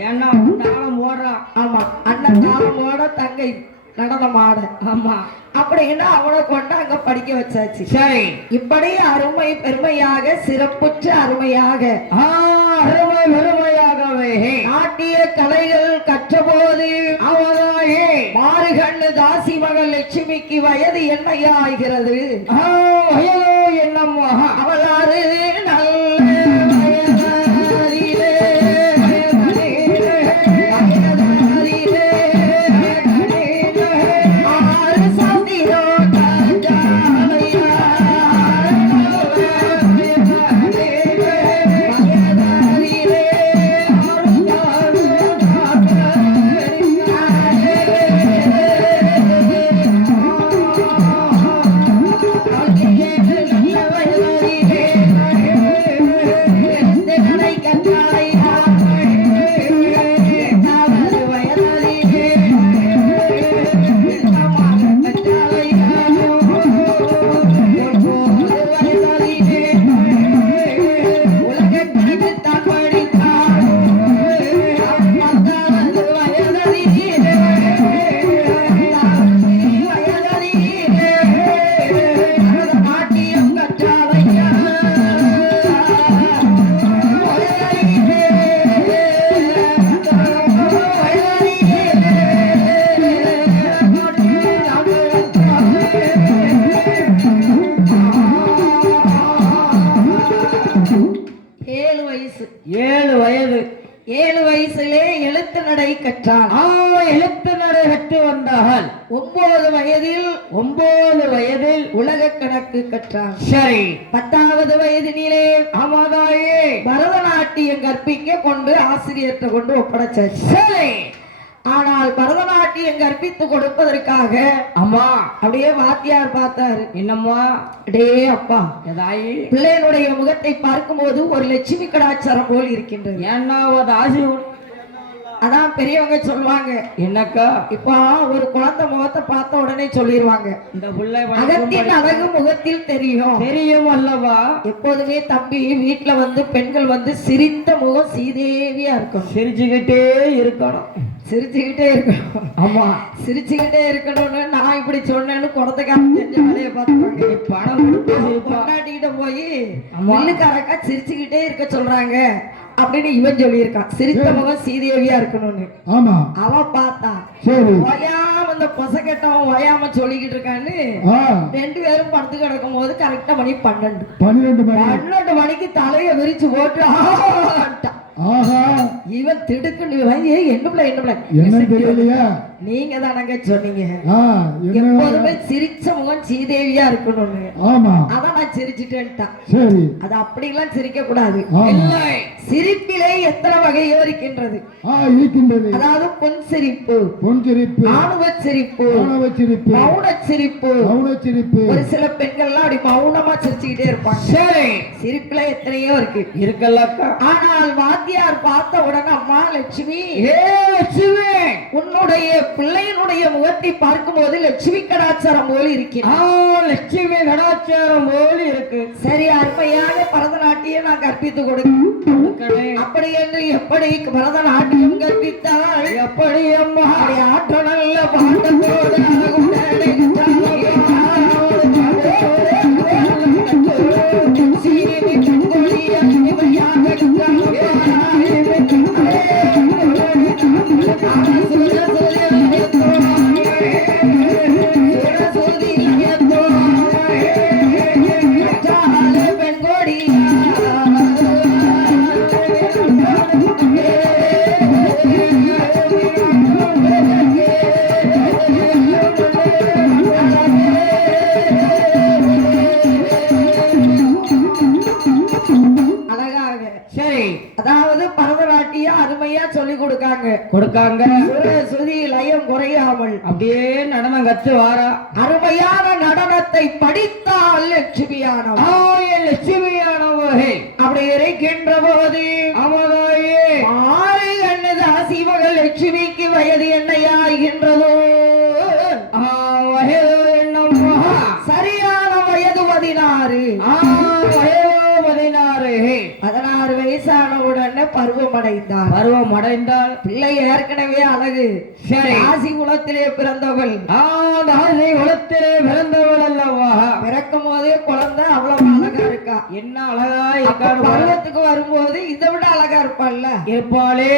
ஏன்னா தாளம் ஓடுறான். ஆமா, அண்ணன் தாளம் போட தங்கை நடனம் ஆட. ஆமா அப்படின்னா அவனை கொண்டு அங்க படிக்க வச்சாச்சு. சரி இப்படி அருமை பெருமையாக சிறப்புற்ற அருமையாக அருமை பெருமையாகவே நாட்டிய கலைகள் கற்றபோது அவனாயே மாறுகண்ணு தாசி மகள் லட்சுமிக்கு வயது என்னையா ஆகிறது? என்னம்மா? அவளாறு நல்ல வயதாரிலே, ஆறு சாத்திரோ காஜாலையா, வயதாரிலே வயசிலே எழுத்து நடை கற்றான். எழுத்து நடை கற்று வந்தால் 9 வயதில் உலக கணக்கு கற்றான். சரி 10வது வயதினிலே ஆமாதாயே பரதநாட்டியம் கற்பிக்க கொண்டு ஆசிரியர்கிட்ட கொண்டு ஒப்படைச்சாச்சு. சரி ஆனால் பரதநாட்டியம் கற்பித்து கொடுப்பதற்காக அம்மா அப்படியே வாத்தியார் பார்த்தாரு. என்னம்மா டே அப்பா, ஏதாயி பிள்ளையினுடைய முகத்தை பார்க்கும்போது ஒரு லட்சுமி கடாச்சாரம் போல் இருக்கின்றது. ஏன்னா ஒரு ஆசை அதான் பெரியவங்க சொல்லுவாங்க. என்னக்கா இப்போ ஒரு குழந்தை முகத்தை பார்த்த உடனே சொல்லிடுவாங்க, இந்த பிள்ளை அகத்தின் அழகு முகத்தில் தெரியும். தெரியும் அல்லவா? எப்போதுமே தம்பி வீட்டுல வந்து பெண்கள் வந்து சிரித்த முகம் சீதேவியா இருக்கணும், சிரிச்சுக்கிட்டே இருக்கணும், சிரிச்சுக்கிட்டே இருக்கணும். ஆமா சிரிச்சுக்கிட்டே இருக்கணும்னு நான் இப்படி சொன்னேன்னு குடத்தைக்காரன் செஞ்ச வேலையை பார்த்துப்பாங்க. பணம் கொடுத்து பொண்டாட்டிக்கிட்ட போய் மில்லுக்காரக்கா சிரிச்சுக்கிட்டே இருக்க சொல்றாங்க அப்படின்னு இவன் சொல்லியிருக்கான். சிரித்த முகம் சீதேவியா இருக்கணும்னு. ஆமா அவன் பார்த்தான், சரி ஓயாம இந்த பொசக்கெட்டவன் ஓயாம சொல்லிக்கிட்டு இருக்கான்னு ரெண்டு பேரும் படுத்து கிடக்கும் போது கரெக்டா மணி 12 மணிக்கு தலைய விரிச்சு போட்டு ஆட்டான். ஆஹா இவன் திடுக்குன்னு என்ன தெரியலையா? நீங்க தானங்க சொன்னீங்க என்ன எப்போதுமே சிரிச்ச முகம் சீதேவியா இருக்கணும்னு. ஆமா அதான் நான் சிரிச்சுட்டேன்ட்டான். சரி அது அப்படிலாம் சிரிக்க கூடாது. ஆமா. சிரிப்பிலே எத்தனை வகையோ இருக்கின்றது. இருக்கின்றது. அதாவது பொன் சிரிப்பு, பொன் சிரிப்பு, ஆணவ சிரிப்பு, ஆணவ சிரிப்பு, மௌன சிரிப்பு, மௌன சிரிப்பு. ஒரு சில பெண்கள்லாம் அப்படி மௌனமா சிரிச்சுக்கிட்டே இருப்பாங்க. சரி சிரிப்புல எத்தனையோ இருக்கு இருக்கல்லக்கா. ஆனால் வாத்தியார் பார்த்த உடனே அம்மா லட்சுமி, ஏ லட்சுமி, உன்னுடைய பிள்ளையினுடைய முகத்தை பார்க்கும்போது லட்சுமி கடாச்சாரம் போல இருக்கிறது. லட்சுமி கடாச்சாரம் போல இருக்கு. சரி, அருமையான பரதநாட்டியம் நான் கற்பித்து கொடுக்கிறேன். அப்படி என்று எப்படி பரதநாட்டியம் கற்பித்தால் எப்படி அம்மா ஆற்ற நல்ல பாட்டத்தோடு கொடுக்காங்க. சுருதி லயம் குறையாமல் அப்படியே நடனம் கத்து வாரா. அருமையான நடனத்தை படித்தால் லட்சுமியானவர்கள் அப்படி இருக்கின்ற போது அமதாயே ஆறு கண்ணதாசி மகள் லட்சுமிக்கு வயது என்னையாகின்றதோ? வயது என்னம்மா? சரியான வயது 16. 16 வயசான உடனே பருவம் அடைந்தால் பிள்ளை ஏற்கனவே அழகு. சரி, ராசி குலத்திலே பிறந்தவள். ராசி குலத்திலே பிறந்தவள் அல்லவா? பிறக்கும் போதே குழந்தை அவ்வளவு அழகா இருக்கா. என்ன அழகா இருக்கா? பருவத்துக்கு வரும்போது இதை விட அழகா இருப்பாள்ல. இருப்பாளே.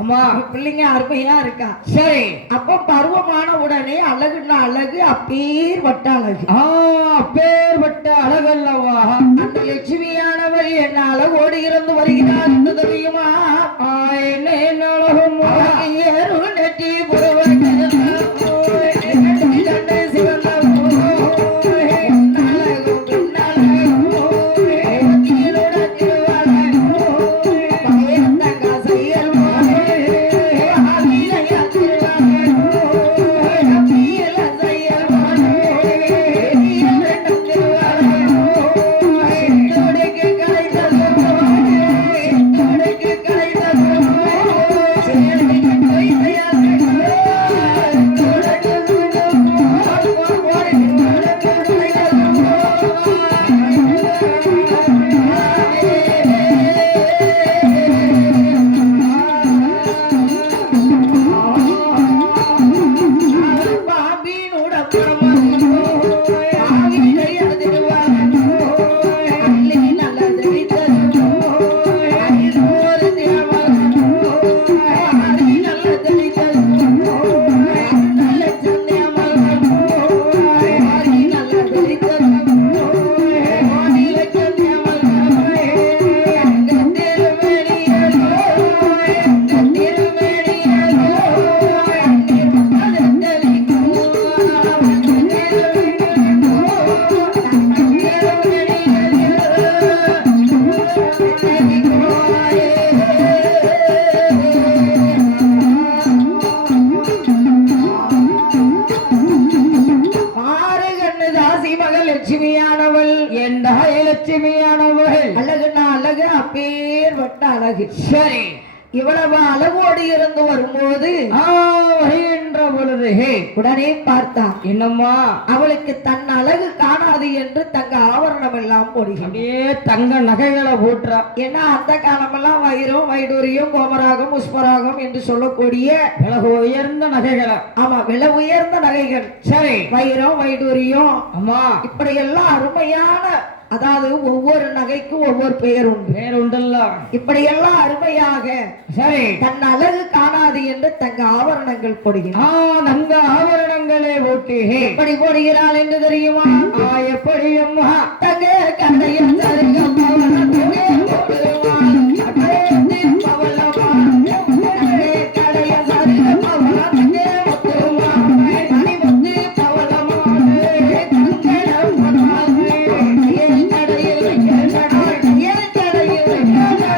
அம்மா பிள்ளைங்க அருமையா இருக்கா. சரி, அப்ப பருவமான உடனே அழகுன்னா அழகு, அப்பேற்பட்ட அழகு. அப்பேற்பட்ட அழகு அல்லவா? அந்த லட்சுமியானவள் என்ன அழகோடு இருந்து வருகிறாள் என்று தெரியுமா? என்ன அழகும் ஏறு நெற்றி சரி இவ்வளவு அழகோடு இருந்து வரும்போது வருகின்ற பொழுது உடனே பார்த்தான். என்னம்மா அவளுக்கு தன் அழகு காணாது என்று தங்க ஆபரணம் எல்லாம் போடுகிறான். அப்படியே தங்க நகைகளை போட்டுறா. ஏன்னா அந்த காலமெல்லாம் வைரம் வைடூரியம் கோமராகம் புஷ்பராகம் என்று சொல்லக்கூடிய விலை உயர்ந்த நகைகளை. ஆமா, விலை உயர்ந்த நகைகள். சரி வைரம் வைடூரியம் அம்மா இப்படி எல்லாம் அருமையான, அதாவது ஒவ்வொரு நகைக்கும் ஒவ்வொரு பெயர் உண்டு. பேர் உண்டல்ல. இப்படி எல்லாம் அருமையாக சரி தன் அழகு காணாது என்று தங்க ஆபரணங்கள் போடுகிறான். தங்க ஆபரணங்களே போட்டு எப்படி போடுகிறாள் என்று தெரியுமா? எப்படி அம்மா தங்க கண்டையும் தருகம் பவளத்துமே போடுவாள். அடே பவளமா அடே கடைய சருகம் பவளத்துமே முத்துவாள். அடி முத்து பவளமானே தங்கடம் படாதே. ஏன் கடையில் வைக்கடா ஏன் கடையில் வைக்கடா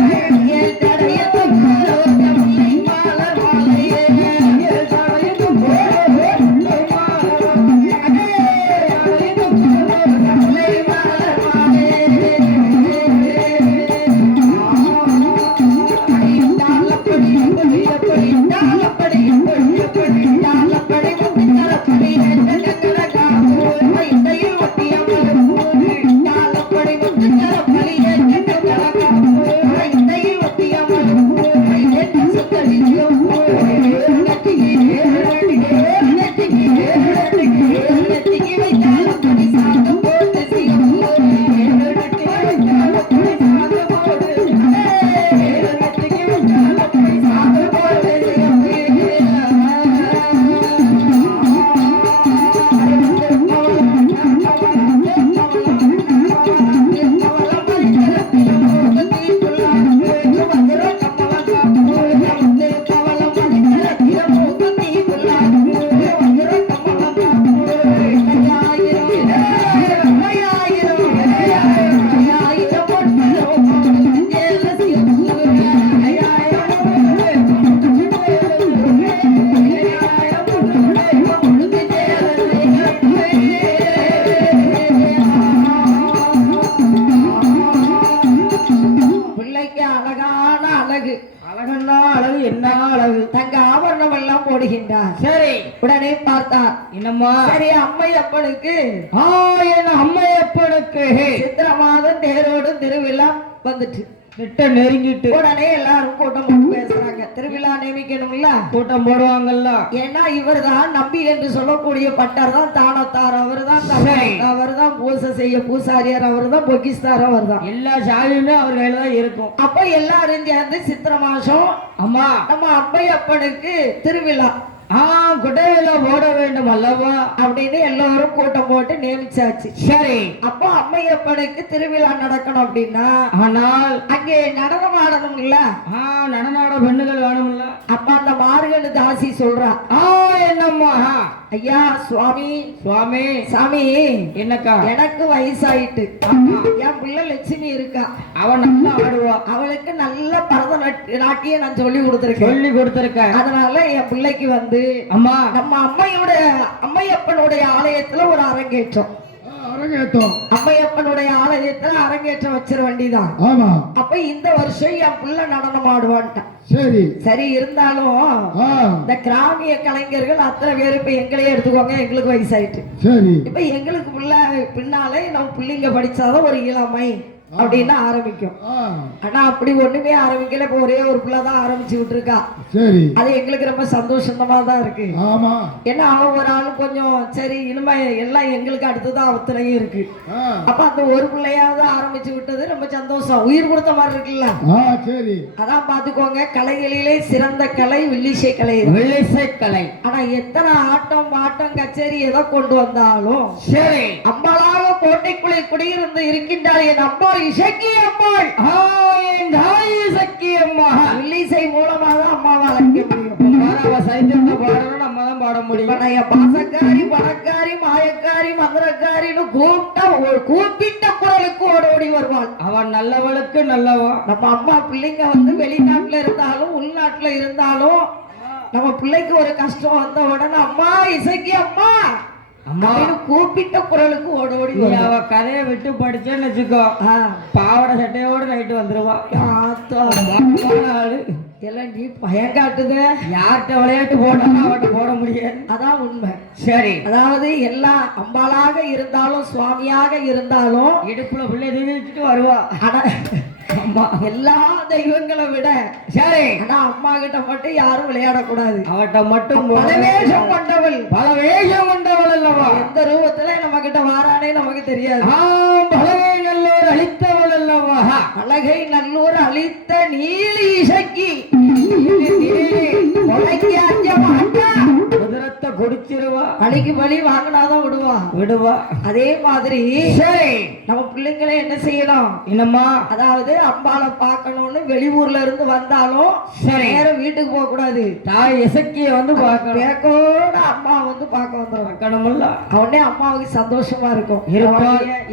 ஏன் கடையில் வைக்கடா முல்லை மாலை மாலையே ஏன் கடையில் முல்லை மாலை முல்லை மாலை போடுகின்றார். சரி உடனே பார்த்தார். என்னம்மா சரி, அம்மையப்பனுக்கு என் அம்மையப்பனுக்கு சித்திரை மாதம் தேரோடு திருவிழா வந்துட்டு கிட்ட நெருங்கிட்டு உடனே எல்லாரும் கூட்டம் போட்டு பேசுறாங்க. திருவிழா நியமிக்கணும்ல, கூட்டம் போடுவாங்கல்ல. ஏன்னா இவர் தான் நம்பி என்று சொல்லக்கூடிய பட்டர் தான் தானத்தார், அவர் தான் அவர் தான் பூசை செய்ய பூசாரியார், அவர் தான் பொக்கிஸ்தார், அவர் தான் எல்லா சாவியுமே அவர் கையில தான் இருக்கும். அப்ப எல்லாரும் சேர்ந்து சித்திரை மாசம் அம்மா நம்ம அம்மையப்பனுக்கு திருவிழா குட்டையில போட வேண்டும் அல்லவா அப்படின்னு எல்லாரும் கூட்டம் போட்டு நியமிச்சாச்சு. சரி, அப்போ அம்மையப்பனுக்கு திருவிழா நடக்கணும் அப்படின்னா ஆனால் அங்கே நடனம் ஆடணும் இல்ல, நடனாட பெண்ணுகள் வேணும்ல. அப்ப அந்த மார்கழி தாசி சொல்றா, என்னம்மா ஐயா சுவாமி சுவாமி சாமி என்னக்கா எனக்கு வயசாயிட்டு என் பிள்ளை லட்சுமி இருக்கா, அவன் நல்லா ஆடுவா, அவளுக்கு நல்ல பரதநாட்டியம் நான் சொல்லி கொடுத்திருக்கேன். அதனால என் பிள்ளைக்கு வந்து அம்மா நம்ம அம்மையப்பனுடைய ஆலயத்துல ஒரு அரங்கேற்றம் அம்மையப்பனுடைய ஆலயத்துல அரங்கேற்றம் வச்சிட வேண்டிதான். அப்ப இந்த வருஷம் என் பிள்ளை நடனம் ஆடுவான்ட்டான். சரி இருந்தாலும் இந்த கிராமிய கலைஞர்கள் அத்தனை பேர் இப்ப எங்களையே எடுத்துக்கோங்க, எங்களுக்கு வயசாயிட்டு. இப்ப எங்களுக்கு பின்னாலே நம்ம பிள்ளைங்க படிச்சாதான் ஒரு இளமை அப்படின்னு ஆரம்பிக்கும். ஆனா அப்படி ஒண்ணுமே ஆரம்பிக்கல, இப்ப ஒரே ஒரு பிள்ளைதான் ஆரம்பிச்சு விட்டுருக்கா. அது எங்களுக்கு ரொம்ப சந்தோஷமா தான் இருக்கு. ஏன்னா அவன் ஒரு ஆளு கொஞ்சம் சரி இனிமே எல்லாம் எங்களுக்கு அடுத்துதான் அவத்துலையும் இருக்கு. அப்ப அந்த ஒரு பிள்ளையாவது ஆரம்பிச்சு விட்டது ரொம்ப சந்தோஷம், உயிர் கொடுத்த மாதிரி இருக்குல்ல. அதான் பாத்துக்கோங்க, கலைகளிலே சிறந்த கலை வில்லிசை கலை. ஆனா எத்தனை ஆட்டம் பாட்டம் கச்சேரி எதை கொண்டு வந்தாலும் சரி அம்பாளாக கோட்டைக்குள்ளே குடியிருந்து இருக்கின்றாள் என் அம்மா இசக்கி அம்மாள். வில்லிசை மூலமா தான் அம்மாவை அழைக்க முடியும். நம்ம தான் பாட முடியும். பாசக்காரி பணக்காரி மாயக்காரி மந்திரக்காரின்னு கூப்பிட்ட குரலுக்கு ஓடோடி வருவாள். அவன் நல்லவளுக்கு நல்லவா. நம்ம அம்மா பிள்ளைங்க வந்து வெளிநாட்டுல இருந்தாலும் உள்நாட்டுல இருந்தாலும் நம்ம பிள்ளைக்கு ஒரு கஷ்டம் வந்த உடனே அம்மா இசைக்கு அம்மா அம்மா அப்படின்னு கூப்பிட்ட குரலுக்கு ஓடி ஓடி நீ வருவா. அவ கதையை விட்டு படிச்சேன்னு வச்சுக்கோ பாவாடை சட்டையோட நைட்டு வந்துருவா ஆத்தா. மோசமான ஆளு. எல்லாம் நீ பயம் காட்டுத. யார்கிட்ட விளையாட்டு போட்டாலும் அவட்ட போட முடியாது. அதான் உண்மை. சரி அதாவது எல்லாம் அம்பாளாக இருந்தாலும் சுவாமியாக இருந்தாலும் இடுப்புல பிள்ளை தூக்கி வச்சுட்டு வருவா. ஆனா அம்மா எல்லா தெய்வங்களை விட சரி ஆனா அம்மா கிட்ட மட்டும் யாரும் விளையாடக்கூடாது. அவட்ட மட்டும் பல வேஷம் கொண்டவள். பல வேஷம் கொண்டவள் அல்லவா? எந்த ரூபத்துல நம்ம கிட்ட வாரானே நமக்கு தெரியாது. பலகை நல்லோர் அளித்தவள் அல்லவா? அழகை நல்லூர் அளித்த நீலி இசைக்கு கொலைக்கு அஞ்ச மாட்டா. குதிரத்தை குடிச்சிருவா. பலிக்கு பலி வாங்கினாதான் விடுவா. அதே மாதிரி சரி நம்ம பிள்ளைங்களை என்ன செய்யணும்? என்னம்மா? அதாவது அம்பாளை பார்க்கணும்னு வெளியூர்ல இருந்து வந்தாலும் சரி நேரம் வீட்டுக்கு போக கூடாது. தாய் இசக்கிய வந்து பார்க்கணும். பேக்கோட அம்மா வந்து பார்க்க வந்துடும். பார்க்கணும்ல. அவனே அம்மாவுக்கு சந்தோஷமா இருக்கும்.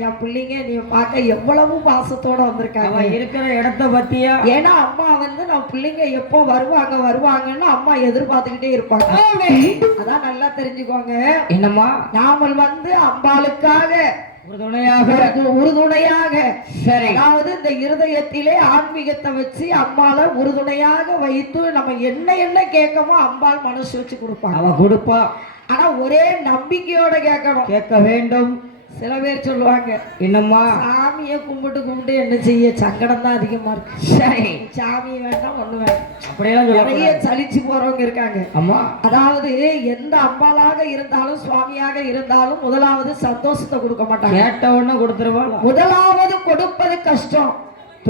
என் பிள்ளைங்க நீ பார்க்க எவ்வளவு பாசத்தோட வந்திருக்காங்க. அவன் இருக்கிற இடத்த பத்தியா? ஏன்னா அம்மா வந்து நம்ம பிள்ளைங்க எப்போ வருவாங்கன்னு அம்மா எதிர்பார்த்துக்கிட்டே இருப்பாங்க. அதான் நல்லா தெரிஞ்சுக்கோங்க. என்னம்மா? நாமல் வந்து அம்பாளுக்காக உறுதுணையாக சரி அதாவது இந்த இருதயத்திலே ஆன்மீகத்தை வச்சு அம்பாளை உறுதுணையாக வைத்து நம்ம என்ன கேட்கமோ அம்பாள் மனசு வச்சு கொடுப்பாங்க. அவ கொடுப்பா. ஆனா ஒரே நம்பிக்கையோட கேட்கணும். கேட்க வேண்டும். சில பேர் சொல்லுவாங்க என்னம்மா சாமியை கும்பிட்டு என்ன செய்ய சங்கடம் தான் அதிகமா இருக்கு. சரி சாமி வேண்டாம் ஒண்ணு வேண்டாம் அப்படியெல்லாம் நிறைய சலிச்சு போறவங்க இருக்காங்க. அம்மா அதாவது எந்த அம்பாளாக இருந்தாலும் சுவாமியாக இருந்தாலும் முதலாவது சந்தோஷத்தை கொடுக்க மாட்டாங்க. கேட்ட உடனே கொடுத்துருவாள். முதலாவது கொடுப்பது கஷ்டம்.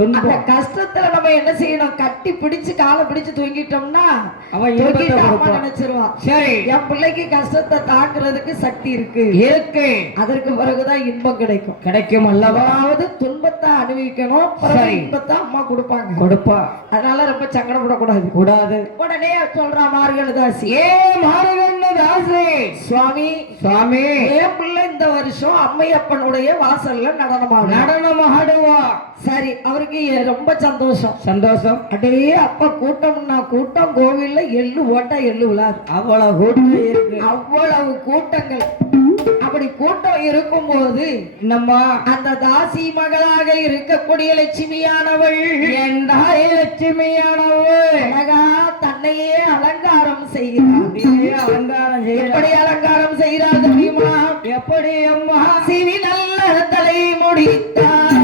அந்த துன்பம். கஷ்டத்துல நம்ம என்ன செய்யணும்? கட்டி பிடிச்சு காலை பிடிச்சு தூங்கிட்டோம்னா அவன் தூக்கிட்டு இன்பத்தை அம்மா கொடுப்பான். நினைச்சிருவா சரி என் பிள்ளைக்கு கஷ்டத்தை தாக்குறதுக்கு சக்தி இருக்கு. அதற்கு பிறகுதான் இன்பம் கிடைக்கும். கிடைக்கும் அல்லவா? அதாவது துன்பத்தை அனுபவிக்கணும். பிறகு சரி. இன்பத்தை அம்மா கொடுப்பாங்க. கொடுப்பா. அதனால ரொம்ப சங்கடப்படக்கூடாது. கூடாது. உடனே சொல்றா மார்கழதாசி, ஏ மாறுகண்ணதாசே சுவாமி சுவாமி என் பிள்ளை இந்த வருஷம் அம்மையப்பனுடைய வாசல்ல நடனமாடும். நடனமாடுவா. சரி அவருக்கு ரொம்ப சந்தோஷம். சந்தோஷம். அடே அப்ப கூட்டம்னா கூட்டம். கோவில்ல எள்ளு ஓட்டா எள்ளு விழாது. அவ்வளவு கூட்டம் இருக்கு. அவ்வளவு கூட்டங்கள். அப்படி கூட்டம் இருக்கும்போது என்னம்மா? அந்த தாசி மகளாக இருக்கக்கூடிய லட்சுமியானவள் என் தாய் லட்சுமியானவள் அழகா தன்னையே அலங்காரம் செய்கிறார். அப்படியே அலங்காரம் செய்யறாள். எப்படி அலங்காரம் செய்கிறார் தெரியுமா? எப்படி அம்மா? சிவி நல்ல தலை முடித்தார்.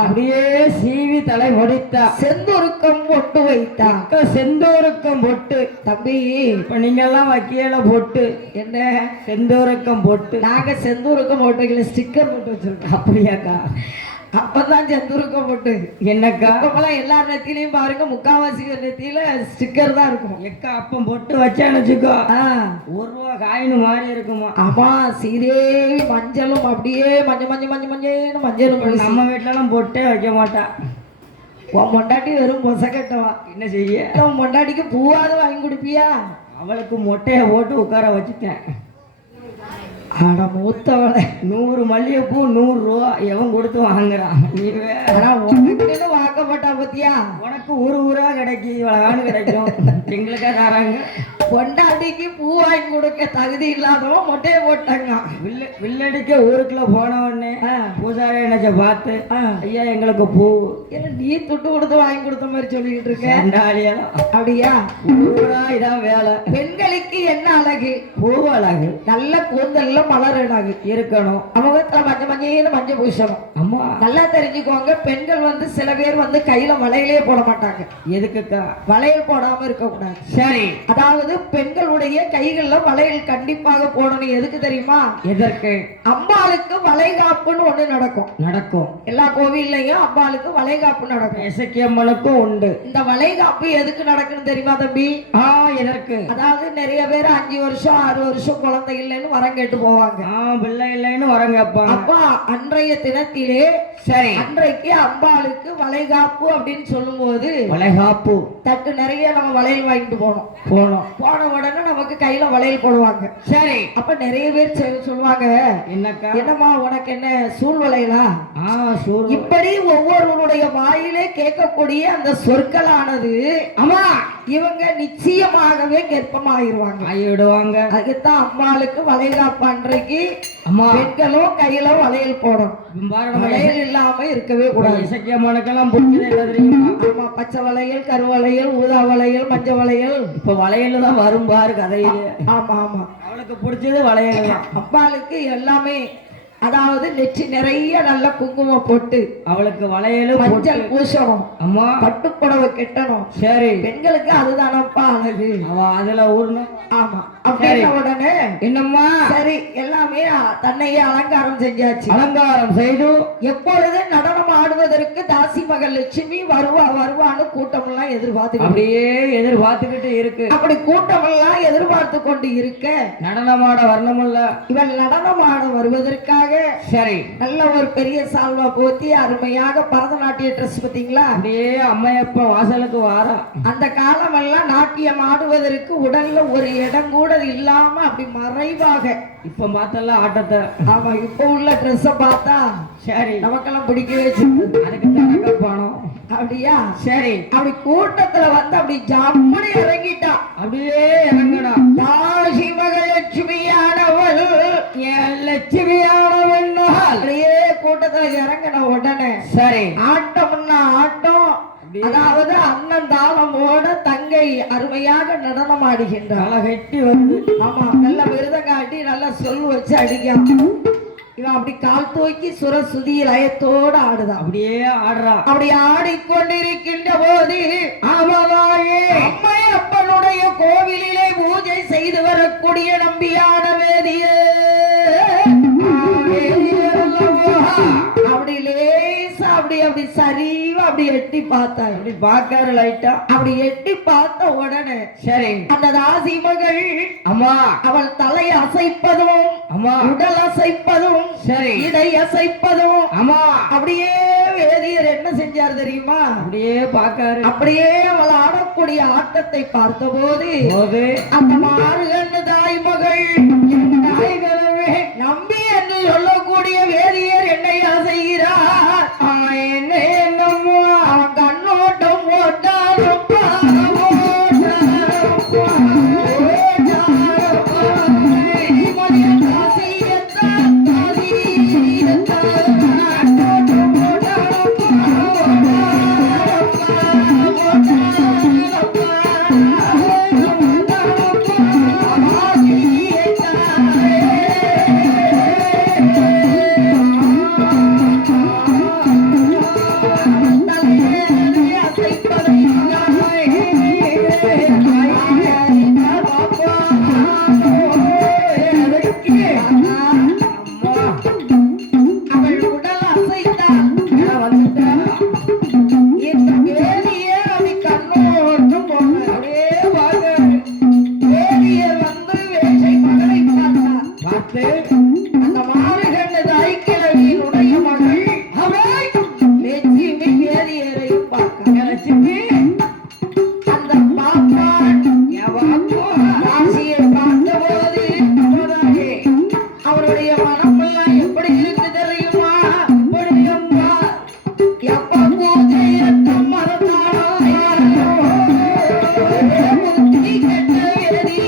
அப்படியே சீவி தலை முடித்தா. செந்தூருக்கம் பொட்டு வைத்தா. செந்தூருக்கம் பொட்டு. தம்பி இப்ப நீங்க எல்லாம் வக்கியல பொட்டு என்ன செந்தூருக்கம் பொட்டு. நாங்க செந்தூருக்கம் போட்டுக்கல ஸ்டிக்கர் போட்டு வச்சிருக்கோம். அப்படியாக்கா? அப்பதான் செந்தூருக்கம் போட்டு. என்னக்கா? அப்பெல்லாம் எல்லார் நெத்திலையும் பாருங்க முக்காவாசி நெத்தியில ஸ்டிக்கர் தான் இருக்கும். எக்கா அப்பம் பொட்டு வச்சான்னு வச்சுக்கோ, 1 ரூபா காயின் மாதிரி இருக்குமா? ஆமா சீதேவி மஞ்சளும் அப்படியே மஞ்சளும் மஞ்சளும். நம்ம வீட்டுல எல்லாம் பொட்டே வைக்க மாட்டா. உன் பொண்டாட்டி வெறும் பொசக்கட்டவா. என்ன செய்ய? உன் பொண்டாட்டிக்கு பூவாவது வாங்கி கொடுப்பியா? அவளுக்கு மொட்டையை போட்டு உட்கார வச்சுட்டேன். ஆனா மூத்தவளை 100 மல்லிகைப்பூ 100 ரூபா எவன் கொடுத்து வாங்குறான்? நீ வேற. ஆனா உனக்குன்னு வாக்கப்பட்டா பத்தியா? உனக்கு ஊரா கிடைக்கும், இவ்வளவு கிடைக்கும், எங்களுக்கா தராங்க. பொண்டாட்டிக்கு பூ வாங்கி கொடுக்க தகுதி இல்லாதவன் மொட்டையை போட்டாங்க. வில்லடிக்க ஊருக்குள்ள போன உடனே பூசாரி என்னச்ச பார்த்து ஐயா எங்களுக்கு பூ என்ன நீ துட்டு கொடுத்து வாங்கி கொடுத்த மாதிரி சொல்லிக்கிட்டு இருக்க? ரெண்டாளியெல்லாம் அப்படியா? பூரா இதான் வேலை. பெண்களுக்கு என்ன அழகு? பூ அழகு. நல்ல கூந்தல்ல மலர் அழகு இருக்கணும். முகத்துல மஞ்சள் மஞ்சள் மஞ்சள் பூசணும். அம்மா நல்லா தெரிஞ்சுக்கோங்க, பெண்கள் வந்து சில பேர் வந்து கையில வளையலே போட மாட்டாங்க. எதுக்குக்கா? வளையல் போடாம இருக்க கூடாது. சரி. அதாவது பெண்களுடைய கைகள்ல வளையல் கண்டிப்பாக போடணும். எதுக்கு தெரியுமா? எதற்கு? அம்பாளுக்கு வளைகாப்புன்னு ஒண்ணு நடக்கும். நடக்கும். எல்லா கோவில்லையும் அம்பாளுக்கு வளைகாப்பு நடக்கும். இசக்கியம்மனுக்கும் உண்டு. இந்த வளைகாப்பு எதுக்கு நடக்குன்னு தெரியுமா தம்பி? எதற்கு? அதாவது நிறைய பேர் 5 வருஷம் 6 வருஷம் குழந்தை இல்லைன்னு வரம் கேட்டு போவாங்க. பிள்ளை இல்லைன்னு வரம் கேட்பாங்க. அப்பா அன்றைய தினத்திலே சரி அன்றைக்கு அம்பாளுக்கு வளைகாப்பு அப்படின்னு சொல்லும் போது வளைகாப்பு தட்டு நிறைய நம்ம வளையல் வாங்கிட்டு போனோம். போன உடனே நமக்கு கையில வளையல் போடுவாங்க. சரி. அப்ப நிறைய பேர் சொல்லுவாங்க, என்னக்கா என்னம்மா உனக்கு என்ன சூழ் வளையலா? இப்படி ஒவ்வொருவருடைய வாயிலே கேட்கக்கூடிய அந்த சொற்களானது அம்மா இவங்க நிச்சயமாகவே கெற்பமாயிருவாங்க, ஆகிவிடுவாங்க. அதுக்குத்தான் அம்மாளுக்கு வளைகாப்பு அன்றைக்கு அம்மா பெண்களும் கையில வளையல் போடணும். வளையல் இல்லாம இருக்கவே கூடாது. இசக்கியம்மனுக்கெல்லாம் தெரியுமா? ஆமா, பச்சை வளையல், கருவளையல், ஊதா வளையல், மஞ்சள் வளையல். இப்ப வளையல் தான் வரும் பாரு கதையிலே. ஆமா ஆமா, அவளுக்கு பிடிச்சது வளையல் தான். அம்பாளுக்கு எல்லாமே, அதாவது நெற்றி நிறைய நல்ல குங்குமம் போட்டு அவளுக்கு வளையலும் மஞ்சள் பூசணும். அம்மா பட்டு புடவை கட்டணும். சரி, பெண்களுக்கு அதுதானப்பா அழகு. அவ அதுல ஊர்ணும். ஆமா, அப்படின்ன உடனே என்னம்மா சரி எல்லாமே தன்னையே அலங்காரம் செஞ்சாச்சு. அலங்காரம் செய்து எப்பொழுது நடனம் ஆடுவதற்கு தாசி மகள் லட்சுமி வருவான்னு கூட்டம் எல்லாம் எதிர்பார்த்து அப்படியே எதிர்பார்த்துக்கிட்டு இருக்கு. அப்படி கூட்டம் எல்லாம் எதிர்பார்த்து கொண்டு இருக்க நடனமாட வரணும்ல. இவள் நடனமாட வருவதற்காக சரி நல்ல ஒரு பெரிய சால்வா போத்தி அருமையாக பரதநாட்டிய ட்ரெஸ் பார்த்தீங்களா, அப்படியே அம்மையப்ப வாசலுக்கு வாரா. அந்த காலம் எல்லாம் நாட்டியம் ஆடுவதற்கு உடல்ல ஒரு இடம் கூட இல்லாம அப்படி மறைவாக. இப்ப பார்த்தெல்லாம் ஆட்டத்தை. ஆமா, இப்ப உள்ள ட்ரெஸ் பார்த்தா சரி நமக்கெல்லாம் பிடிக்கவே செய்யுது. அதுக்கு தனக்க பணம். அப்படியா? சரி, அப்படி கூட்டத்துல வந்து அப்படி ஜம்முன்னு இறங்கிட்டா. அப்படியே இறங்கடா. தாசி மகள் லட்சுமியானவள் லட்சுமியானவள் அப்படியே கூட்டத்துல இறங்கின உடனே சரி ஆட்டம்னா ஆட்டம். அதாவது அண்ணன் தாளமோட தங்கை அருமையாக நடனம் ஆடுகின்றார். கட்டி வந்து ஆமா நல்ல விருதம் காட்டி நல்லா சொல் வச்சு அடிக்காம இவன் அப்படி கால் தூக்கி சுரசுதி லயத்தோட ஆடுதான். அப்படியே ஆடுறா. அப்படி ஆடிக்கொண்டிருக்கின்ற போது அவவாயே அம்மை அப்பனுடைய கோவிலிலே பூஜை செய்து வரக்கூடிய நம்பியான வேதியே அப்படி லேசா அப்படி சரிவா அப்படி எட்டி பார்த்தா. அப்படி பார்க்காரு லைட்டா. அப்படி எட்டி பார்த்த உடனே சரி அந்த தாசி மகள் அம்மா அவள் தலை அசைப்பதும் அம்மா உடல் அசைப்பதும் சரி இடை அசைப்பதும் அம்மா அப்படியே வேதியர் என்ன செஞ்சார் தெரியுமா? அப்படியே பார்க்காரு. அப்படியே அவள் ஆடக்கூடிய ஆட்டத்தை பார்த்த போது அந்த மாறுகண்ணு தாய் மகள் நம்பி என்று சொல்லக்கூடிய வேதியர் என்னை அசைகிறார். அவன் கண்ணோட்டம் ஓட்டாலும் Ready?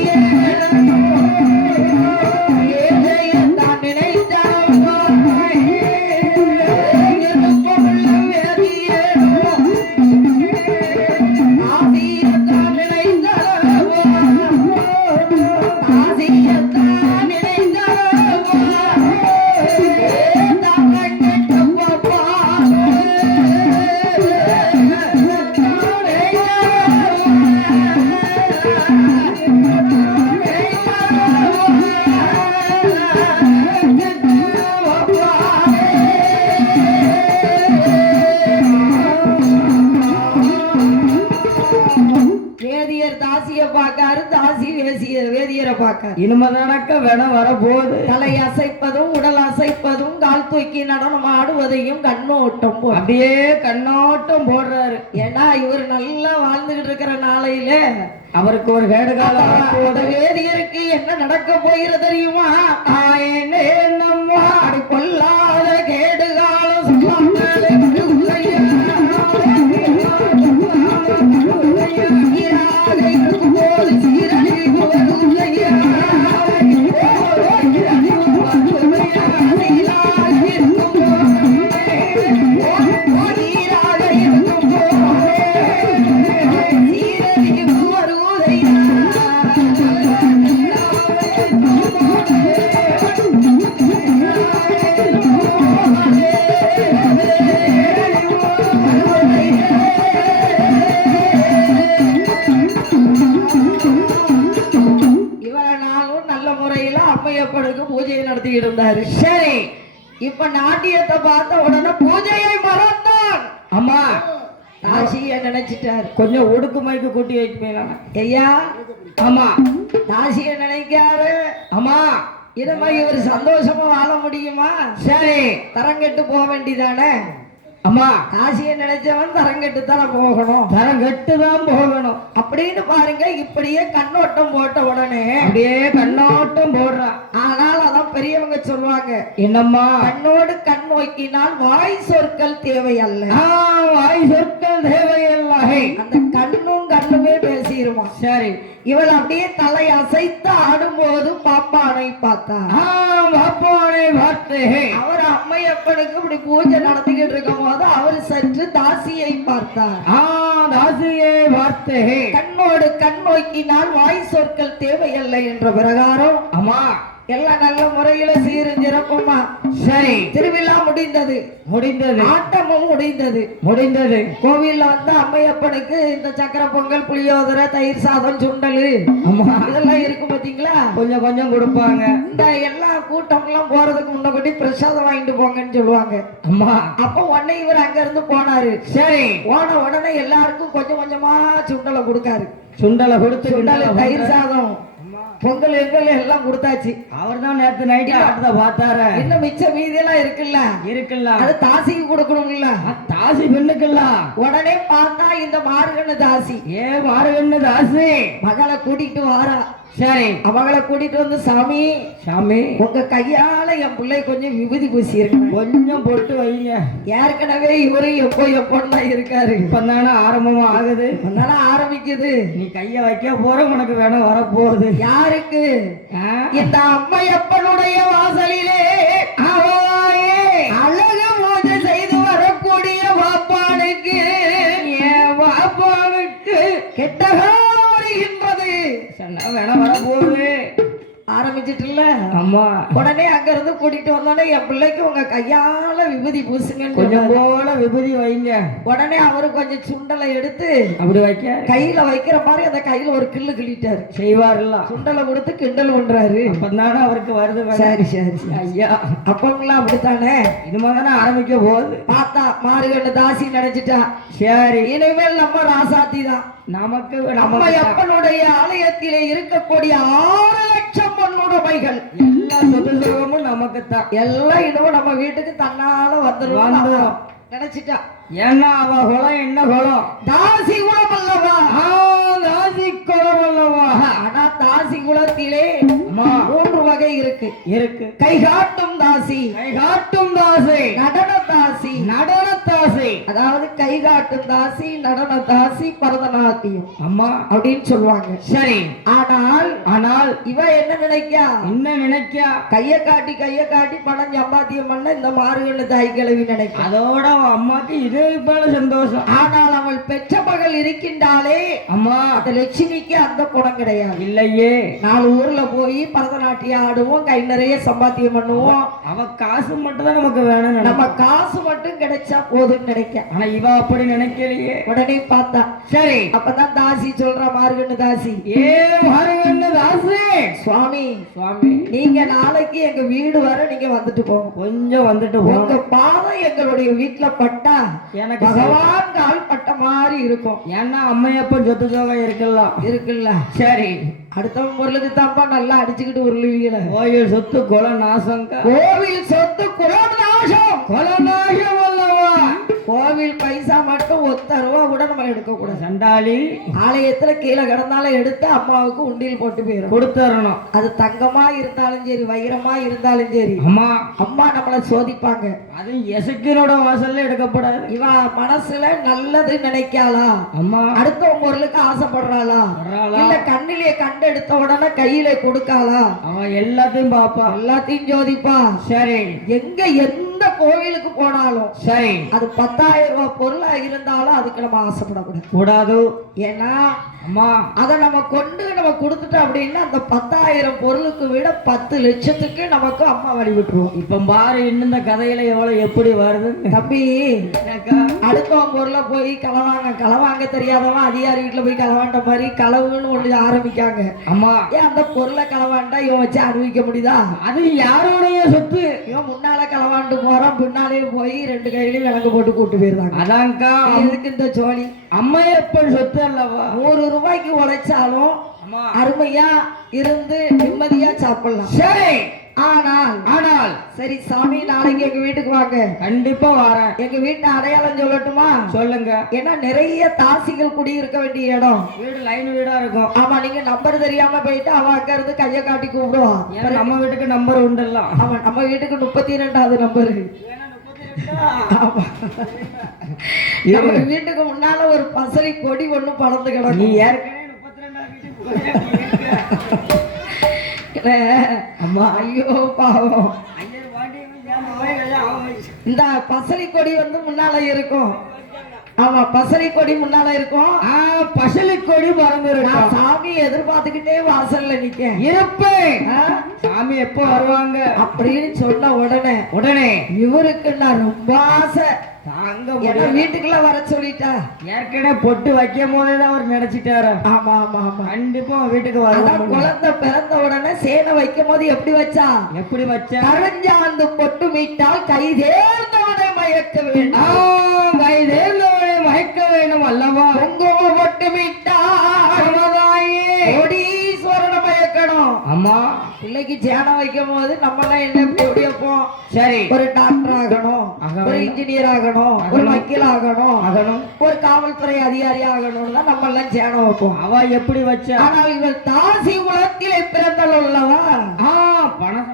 பார்க்க இனிமேதானக்க வேணம் வரப்போகுது. தலை அசைப்பதும் உடல் அசைப்பதும் கால் தூக்கி நடனம் ஆடுவதையும் கண்ணோட்டம் அப்படியே கண்ணோட்டம் போடுறாரு. ஏன்னா இவர் நல்லா வாழ்ந்துகிட்டு இருக்கிற நாளையில அவருக்கு ஒரு வேடு காலம் வேதியருக்கு என்ன நடக்க போகிறது தெரியுமா? என்னம்மா அப்படி கொல்லாத கேடு காலம் சொல்லாமலே வருகையா. சீராக இருக்கும் போது சீரழிவு வருகையா. சீராக இருக்கும் போது சீராக இருக்கும் போது சீரழிவு வருகையா. இவ்வளவு நாளும் நல்ல முறையில அம்மையப்பனுக்கு பூஜையை நடத்திட்டு இருந்தாரு. சரி, இப்ப நாட்டியத்தை பார்த்த உடனே பூஜையை மறந்தான். அம்மா தாசிய நினைச்சிட்டாரு. கொஞ்சம் ஒடுக்கு மயக்கு கூட்டி வைப்பேன். ஐயா, ஆமா தாசிய நினைக்காரு. அம்மா இனிமே இவர் சந்தோஷமா வாழ முடியுமா? சரி தரங்கெட்டு போக வேண்டியதானே. அம்மா தாசிய நினைச்சவன் தரங்கெட்டு தானே போகணும். தரம் கட்டுதான் போகணும் அப்படின்னு பாருங்க. இப்படியே கண்ணோட்டம் போட்ட உடனே அப்படியே கண்ணோட்டம் போடுறான். ஆனால் அதான் பெரியவங்க சொல்லுவாங்க, என்னம்மா கண்ணோடு கண் நோக்கினால் வாய் சொற்கள் தேவை அல்ல. வாய் சொற்கள் தேவையில்லை. அந்த கண்ணும் கண்ணுமே பேசிடுமா. சரி இவள் அப்படியே தலை அசைத்து ஆடும்போது பாப்பானை பார்த்தா. பாப்பானை பார்த்து அவர் அம்மையப்பனுக்கு இப்படி பூஜை நடத்திக்கிட்டு இருக்கும் போது அவர் சற்று தாசியை பார்த்தார். தாசியை பார்த்து கண்ணோடு கண் நோக்கினால் வாய் சொற்கள் தேவையில்லை என்ற பிரகாரம் அம்மா எல்லாம் நல்ல முறையில சீரும் சிறப்புமா. சரி திருவிழா முடிந்தது. முடிந்தது. ஆட்டமும் முடிந்தது. முடிந்தது. கோவில்ல வந்து அம்மையப்பனுக்கு இந்த சக்கரை பொங்கல், புளியோதரை, தயிர் சாதம், சுண்டல் அம்மா இதெல்லாம் இருக்கும் பாத்தீங்களா. கொஞ்சம் கொஞ்சம் கொடுப்பாங்க. இந்த எல்லா கூட்டம் எல்லாம் போறதுக்கு முன்னாடி பிரசாதம் வாங்கிட்டு போங்கன்னு சொல்லுவாங்க. அம்மா அப்ப உடனே இவர் அங்க இருந்து போனாரு. சரி போன உடனே எல்லாருக்கும் கொஞ்சம் கொஞ்சமா சுண்டலை கொடுக்காரு. சுண்டலை கொடுத்து சுண்டல், தயிர் சாதம், பொங்கல் எங்கல் எல்லாம் கொடுத்தாச்சு. அவர் தான் நேத்து நைட்டு ஆட்டத்தை பார்த்தாரு. இன்னும் மிச்ச மீதியெல்லாம் இருக்குல்ல, அது தாசிக்கு கொடுக்கணும்ல. தாசி பெண்ணுக்குல்ல. உடனே பார்த்தா இந்த மார்கண்ணு தாசி மாறுகண்ணு தாசி மகளை கூட்டிட்டு வாரா. சரி அவங்களை கூட்டிட்டு வந்து, சாமி சாமி உங்க கையால என் பிள்ளை கொஞ்சம் விபூதி பூசி இருக்கு, கொஞ்சம் போட்டு வைங்க. ஏற்கனவே இவரு எப்போன்னு தான் இருக்காரு. இப்பதானே ஆரம்பமா ஆகுது. அதனால ஆரம்பிக்குது. நீ கைய வைக்க போற உனக்கு வேணும் வரப்போகுது. யாருக்கு? இந்த அம்மையப்பனுடைய வாசலிலே அழகு பூஜை செய்து வரக்கூடிய வாப்பானுக்கு கெட்ட காலம் வருகின்றது. வேணாம் வரப்போகுது. ஆரம்பிச்சிட்டுல அம்மா உடனே அங்க இருந்து கூட்டிட்டு வந்தோடனே என் பிள்ளைக்கு உங்க கையால விபூதி பூசுங்கன்னு கொஞ்சம் போல விபூதி வைங்க. உடனே அவரு கொஞ்சம் சுண்டலை எடுத்து அப்படி வைக்க கையில வைக்கிற மாதிரி அந்த கையில ஒரு கிள்ளு கிள்ளிட்டாரு. செய்வார்ல. சுண்டலை கொடுத்து கிண்டல் பண்றாரு. அப்பதானே அவருக்கு வருது. சரி சரி சரி. ஐயா அப்பவங்களாம் அப்படித்தானே. இனிமே தானே ஆரம்பிக்க போகுது. பார்த்தா மாறுகண்ணு தாசி நினைச்சிட்டா. சரி இனிமேல் நம்ம ராசாத்தி தான். நமக்கு நம்ம அப்பனுடைய ஆலயத்திலே இருக்கக்கூடிய 6 லட்சம் பொன்னுடைமைகள் எல்லா சொத்து சுகமும் நமக்கு தான். எல்லாம் இனிமே நம்ம வீட்டுக்கு தன்னால வந்துடும் நினைச்சிட்டா. ஏன்னா அவ குலம் என்ன குலம்? தாசி குலம் அல்லவா? தாசி குலம் அல்லவா? ஆனா தாசி குலத்திலே 3 வகை இருக்கு. கை காட்டும் தாசி, கை காட்டும் தாசி, நடன தாசி, நடன தாசி. அதாவது கை காட்டும் தாசி, நடன தாசி, பரதநாட்டியம் அம்மா அப்படின்னு சொல்லுவாங்க. சரி. ஆனால் இவ என்ன நினைக்கா? என்ன நினைக்கா? கைய காட்டி பணம் சம்பாத்தியம் பண்ண இந்த மாறுகண்ணு தாய் கிழவி நினைக்க. அதோட அம்மாக்கு இது போல சந்தோஷம். ஆனால் அவள் பெற்ற மகள் இருக்கின்றாளே அம்மா, அந்த லட்சுமிக்கு அந்த குணம் கிடையாது. இல்லையே. 4 ஊர்ல போய் பரதநாட்டியம் ஆடுவோம், கை நிறைய சம்பாத்தியம் பண்ணுவோம். அவ காசு மட்டும் தான் நமக்கு வேணும். நம்ம காசு மட்டும் கிடைச்சா போதும் நினைக்க. ஆனா இவ அப்படி நினைக்கலையே. உடனே பார்த்தா. சரி. அப்பதான் தாசி சொல்ற, மாறுகண்ணு தாசி, மாறுகண்ணு தாசி, சுவாமி சுவாமி நீங்க நாளைக்கு எங்க வீடு வர நீங்க வந்துட்டு போங்க. கொஞ்சம் வந்துட்டு போங்க. உங்க பாதம் எங்களுடைய வீட்டுல பட்டா எனக்கு பகவான் கால் பட்ட மாதிரி இருக்கும். ஏன்னா அம்மையப்பன் சொத்து சோகம் இருக்குல்ல. இருக்குல்ல. சரி. அடுத்தவன் பொருளுக்கு தான்ப்பா நல்லா அடிச்சுக்கிட்டு உருளுவீங்கள. கோயில் சொத்து கொலை நாசங்க. கோவில் சொத்து குலம் நாசம். கொலை நாசம் அல்லவா? கோவில் பைசா மட்டும் ஒத்த ரூபா கூட நம்ம எடுக்க கூடாது. சண்டாளி ஆலயத்துல கீழே கிடந்தாலும் எடுத்து அம்மாவுக்கு உண்டியில் போட்டு போயிடும். கொடுத்துறணும். அது தங்கமா இருந்தாலும் சரி, வைரமா இருந்தாலும் சரி, அம்மா அம்மா நம்மளை சோதிப்பாங்க. அது எசக்கினோட வாசல்ல எடுக்கப்படாது. இவ மனசுல நல்லது நினைக்காளா, அம்மா அடுத்தவங்க பொருளுக்கு ஆசைப்படுறாளா, இல்ல கண்ணிலே கண்டு எடுத்த உடனே கையில கொடுக்காளா, அவன் எல்லாத்தையும் பாப்பா. எல்லாத்தையும் ஜோதிப்பா. சரி. எங்க எந்த கோவிலுக்கு போனாலும் சரி. அது 10,000 ரூபாய் பொருளா இருந்தாலும் அதுக்கு நம்ம ஆசைப்படக்கூடாது. கூடாது. ஏன்னா அம்மா அதை நம்ம கொண்டு நம்ம கொடுத்துட்டோம் அப்படின்னா அந்த 10,000 பொருளுக்கு விட 10 லட்சத்துக்கு நமக்கு அம்மா வழி விட்டுருவோம். இப்ப பாரு இன்னும் இந்த கதையில எவ்வளவு எப்படி வருது. தம்பி, அடுத்தவன் பொருளை போய் களவாங்க தெரியாதவன் அதிகாரி வீட்டுல போய் களவாண்ட மாதிரி களவுன்னு ஒண்ணு ஆரம்பிக்காங்க. அம்மா ஏன் அந்த பொருளை களவாண்டா இவன் வச்சு அனுபவிக்க முடியுதா? அது யாருடைய சொத்து? இவன் முன்னால களவாண்டு போறான், பின்னாலே போய் 2 கையிலையும் விளக்கு போட்டு கூட்டு போயிருந்தாங்க. அதான்க்கா எதுக்கு இந்த சோழி? அம்மையப்பன் சொத்து அல்லவா? 100 ரூபாய்க்கு உழைச்சாலும் அம்மா அருமையா இருந்து நிம்மதியா சாப்பிடலாம். சரி. ஆனால் ஆனால் சரி சாமி, நாளைக்கு எங்க வீட்டுக்கு வாங்க. கண்டிப்பா வரேன். எங்க வீட்டு அடையாளம் சொல்லட்டுமா? சொல்லுங்க. ஏன்னா நிறைய தாசிகள் குடி இருக்க வேண்டிய இடம். வீடு லைன் வீடா இருக்கும். ஆமா, நீங்க நம்பர் தெரியாம போயிட்டு அவன் அங்க இருந்து கைய காட்டி கூப்பிடுவான். ஏன்னா நம்ம வீட்டுக்கு நம்பர் உண்டுல்ல. அவன் நம்ம வீட்டுக்கு 32வது நம்பர். ஆமா, நம்ம வீட்டுக்கு முன்னால ஒரு பசலி கொடி ஒண்ணு பறந்து நீ கிடக்கும். ஏற்கனவே 32 அம்மா, ஐயோ பாவம். வீட்டு இந்த பசலி கொடி வந்து முன்னால இருக்கும். ஆமா, பசலி கொடி முன்னால இருக்கும். பசலி கொடி பறந்து நான் சாமி எதிர்பார்த்துக்கிட்டே வாசல்ல நிக்கேன். இருப்பேன். சாமி எப்போ வருவாங்க அப்படின்னு சொன்ன உடனே இவருக்கு நான் ரொம்ப ஆசை. தாங்க வீட்டுக்குள்ள வர சொல்லிட்டா. ஏற்கனவே பொட்டு வைக்கும் போதேதான் அவர் நினைச்சிட்டாரு. ஆமா ஆமா ஆமா, கண்டிப்பா வீட்டுக்கு வர. குழந்தை பிறந்த உடனே சேனை வைக்கும் போது எப்படி வச்சா? எப்படி வச்சா? கரஞ்சாந்து பொட்டு மீட்டால் கை தேர்ந்தவனை மயக்க வேண்டும். கை தேர்ந்தவனை மயக்க வேண்டும் அல்லவா? குங்கும பொட்டு மீட்டால் கோடீஸ்வரனை மயக்கணும். அம்மா, பிள்ளைக்கு சேனை வைக்கும் போது நம்ம எல்லாம் என்ன எப்படி வைப்போம்? சரி. ஒரு டாக்டர் ஆகணும், ஒரு இன்ஜினியர் ஆகணும், ஒரு வக்கீல் ஆகணும், ஒரு காவல்துறை அதிகாரி ஆகணும்னு தான் நம்ம எல்லாம் சேனை வைப்போம். அவ எப்படி வச்சா? ஆனால் இவள் தாசி குலத்திலே பிறந்தல் உள்ளவா. பணம்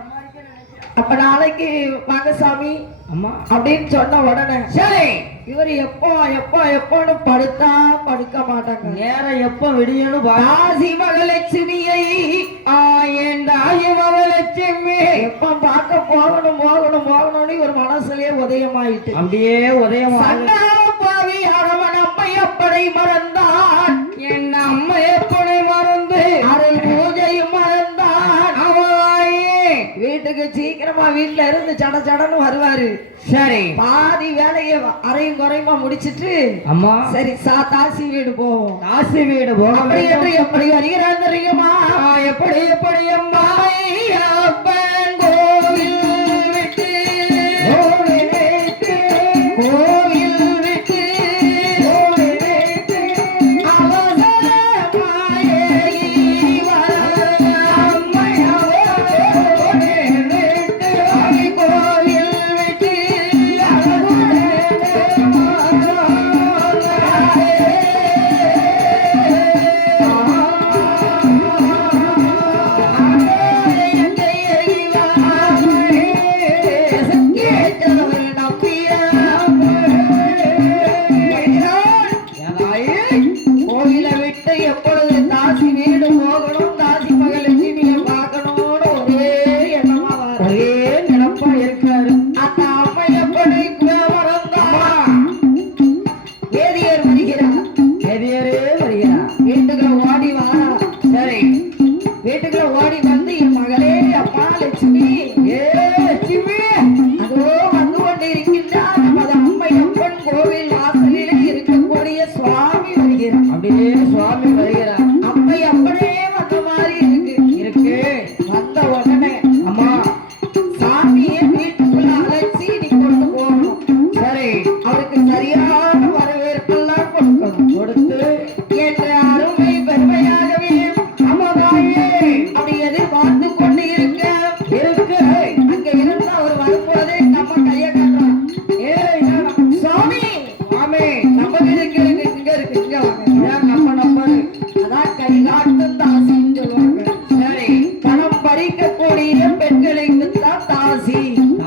அப்ப நாளைக்கு வாங்க சாமி அம்மா அப்படின்னு சொன்ன உடனே சரி. இவர் எப்போன்னு படுத்தா படுக்க மாட்டாங்க. நேரம் எப்ப விடியணும்? தாசி மகலட்சுமியை மகலட்சுமி எப்ப பார்க்க போகணும்னு இவர் மனசுலயே உதயமாயிட்டு. அப்படியே உதயம். பாவி அரவன் அம்மையப்படை மறந்தான், என் அம்மையப்படை மறந்து அருள் பூஜையும் மறந்தான். வீட்டுக்கு சீக்கிரமா வீட்டுல இருந்து சடன்னு வருவாரு. சரி. பாதி வேலையை அரையும் குறையுமா முடிச்சிட்டு அம்மா சரி தாசி வீடு போவோம். தாசி வீடு போவோம். எப்படி வருகிறான் தெரியுமா? எப்படி அம்மா? அப்பன் கோவில் விட்டு எங்கே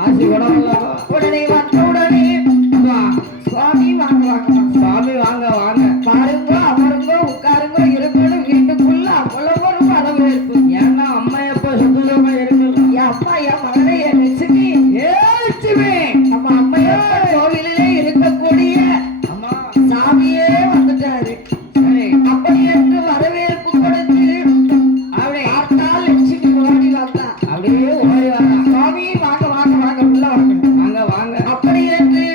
காசி உடம்புல உடனே வந்த உடனே சுவாமி வாங்க வாங்க சுவாமி வாங்க வாங்க பாருங்க அமருங்க உட்காருங்க இருங்கன்னு வீட்டுக்குள்ள அவ்வளவு ஒரு வரவேற்பு. ஏன்னா அம்மா எப்ப சுத்தமா இருக்கு என் அப்பா என் மகனை என் லட்சுமி ஏச்சுமே நம்ம அம்மையப்ப கோவிலிலே இருக்கக்கூடிய அம்மா சாமியே வந்துட்டாரு. சரி அப்படி என்று வரவேற்பு கொடுத்து அப்படியே பார்த்தால் லட்சுமி ஓடி வந்தா. அப்படியே ஓடி வரா சுவாமி வாங்க வாங்க வாங்க உள்ள வாங்க. வாங்க வாங்க அப்படி என்று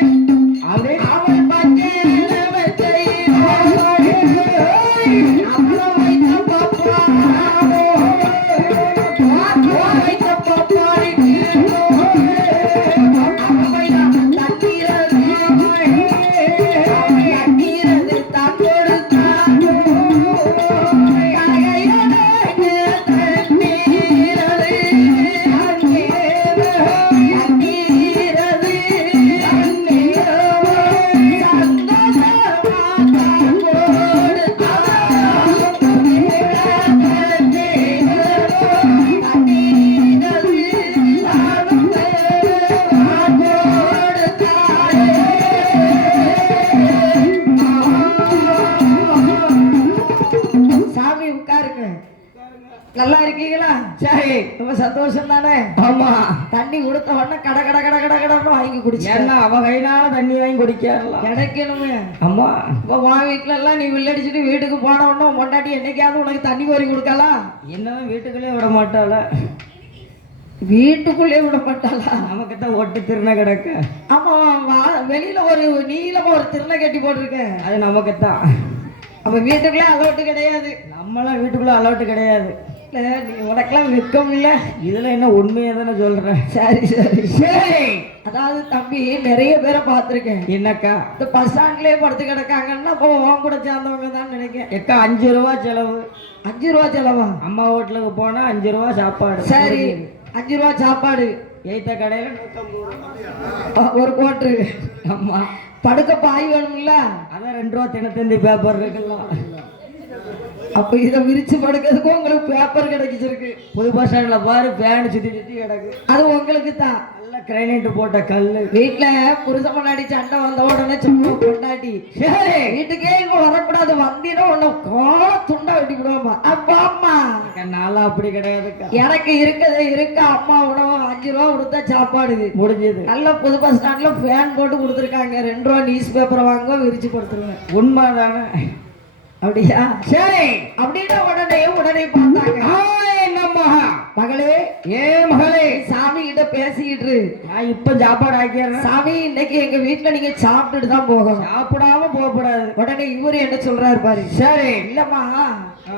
அப்படியே அவள் பச்சை அப்புறம் வைத்த பாப்பா வைத்த பாப்பாருக்கு தண்ணீரது தான் கொடுத்தான் சாமி உட்காருங்க. நல்லா இருக்கீங்களா? சரி ரொம்ப சந்தோஷம் தானே? ஆமா தண்ணி கொடுத்த உடனே கட கட கட கட கடன்னு வாங்கி குடிச்சேன். ஏன்னா அவ கையினால தண்ணி வாங்கி குடிக்கலாம் கிடைக்கணுமே. அம்மா இப்போ உன் வீட்டுல எல்லாம் நீ வில்லடிச்சுட்டு வீட்டுக்கு போன உடனே உன் பொண்டாட்டி என்னைக்காவது உனக்கு தண்ணி கோரி கொடுக்கலாம்? என்னதான் வீட்டுக்குள்ளே விட மாட்டாள வீட்டுக்குள்ளே விட மாட்டாளா? நமக்கிட்ட ஒட்டு திருந கிடக்க ஆமா வெளியில ஒரு நீளமா ஒரு திருநை கட்டி போட்டிருக்க. அது நமக்குத்தான் அப்ப வீட்டுக்குள்ளே அலோட்டு கிடையாது. நம்மளாம் வீட்டுக்குள்ள அலௌட்டு கிடையாது. இல்ல நீ உனக்கெல்லாம் வெக்கம் இல்ல. இதுல என்ன உண்மையை தானே சொல்றேன். சரி சரி சரி அதாவது தம்பி நிறைய பேரை பார்த்திருக்கேன். என்னக்கா இந்த பஸ் ஸ்டாண்ட்லயே படுத்து கிடக்காங்கன்னா அப்போ உன் கூட சேர்ந்தவங்க தான் நினைக்கிறேன். எக்கா 5 ரூபா செலவு. 5 ரூபா செலவா? அம்மா ஹோட்டலுக்கு போனா 5 ரூபா சாப்பாடு. சரி 5 ரூபா சாப்பாடு. எய்த்த கடையில 150 ஒரு கோட்டு. அம்மா படுக்க பாய் வேணும்ல? அதான் 2 ரூபா தினத்தந்தி பேப்பர் இருக்குல்ல. அப்ப இதை விரிச்சு படுக்கிறதுக்கு உங்களுக்கு பேப்பர் கிடைச்சிருக்கு. புது பஸ் ஸ்டாண்ட்ல பாரு ஃபேன் சுத்தி சுத்தி கிடக்கு. அது உங்களுக்கு தான். நல்ல கிரைனைட் போட்ட கல்லு. வீட்டுல புருஷ முன்னாடி சண்டை வந்த உடனே சும்மா பொண்டாட்டி சரி வீட்டுக்கே இங்க வரக்கூடாது, வந்தீங்கன்னா உன்னை கோல துண்டா வெட்டி விடுவாமா. அப்பா அம்மா நான்லாம் அப்படி கிடையாதுக்கா. எனக்கு இருக்கதே இருக்க அம்மா உணவு 5 ரூபா கொடுத்தா சாப்பாடு முடிஞ்சது. நல்ல புது பஸ் ஸ்டாண்ட்ல ஃபேன் போட்டு கொடுத்துருக்காங்க. 2 ரூபா நியூஸ் பேப்பர் வாங்க விரிச்சு கொடுத்துருவேன். உண்மைதானே? அப்படியா? சரி அப்படின்னா உடனே பார்த்தாங்க. என்னம்மா மகளே ஏ மகளே சாமி கிட்ட பேசிக்கிட்டு இரு. நான் இப்ப சாப்பாடு ஆக்கிடுறேன். சாமி இன்னைக்கு எங்க வீட்டுல நீங்க சாப்பிட்டுட்டு தான் போகணும். சாப்பிடாம போகக்கூடாது. உடனே இவரு என்ன சொல்றாரு பாரு. சரி இல்லம்மா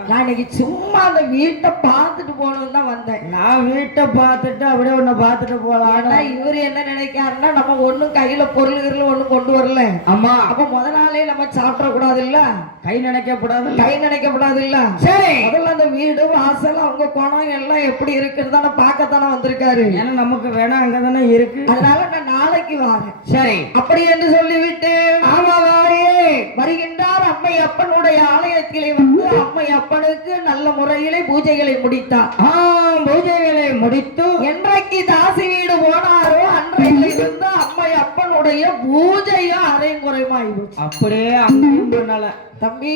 நான் இன்னைக்கு சும்மா அந்த வீட்டை பார்த்துட்டு போகணும்னு தான் வந்தேன். நான் வீட்டை பார்த்துட்டு அப்படியே உன்னை பார்த்துட்டு போலாம். ஆனா இவரு என்ன நினைக்காருன்னா நம்ம ஒண்ணும் கையில பொருள்கள் ஒண்ணும் கொண்டு வரல. அம்மா அப்ப முத நாளே நம்ம சாப்பிட கூடாது இல்ல, கை நினைக்கப்படாது. கை நினைக்கப்படாது இல்ல. சரி முதல்ல அந்த வீடு வாசல் அவங்க குணம் எல்லாம் எப்படி இருக்குன்னு பார்க்கத்தானே வந்திருக்காரு. ஏன்னா நமக்கு வேணா அங்கதானே இருக்கு. அதனால நான் நாளைக்கு வரேன். சரி அப்படி என்று சொல்லிவிட்டு ஆமா வாரியே வருகின்றார். அம்மை அப்பனுடைய ஆலயத்திலே வந்து அம்மை அப்பனுக்கு நல்ல முறையிலே பூஜைகளை முடித்தார். பூஜைகளை முடித்து என்றைக்கு தாசி வீடு போனாரோ அன்றையில இருந்து அம்மை அப்பனுடைய பூஜையும் அரைங்குறைமாய் போச்சு. அப்படியே அங்கேயும் பண்ணல. தம்பி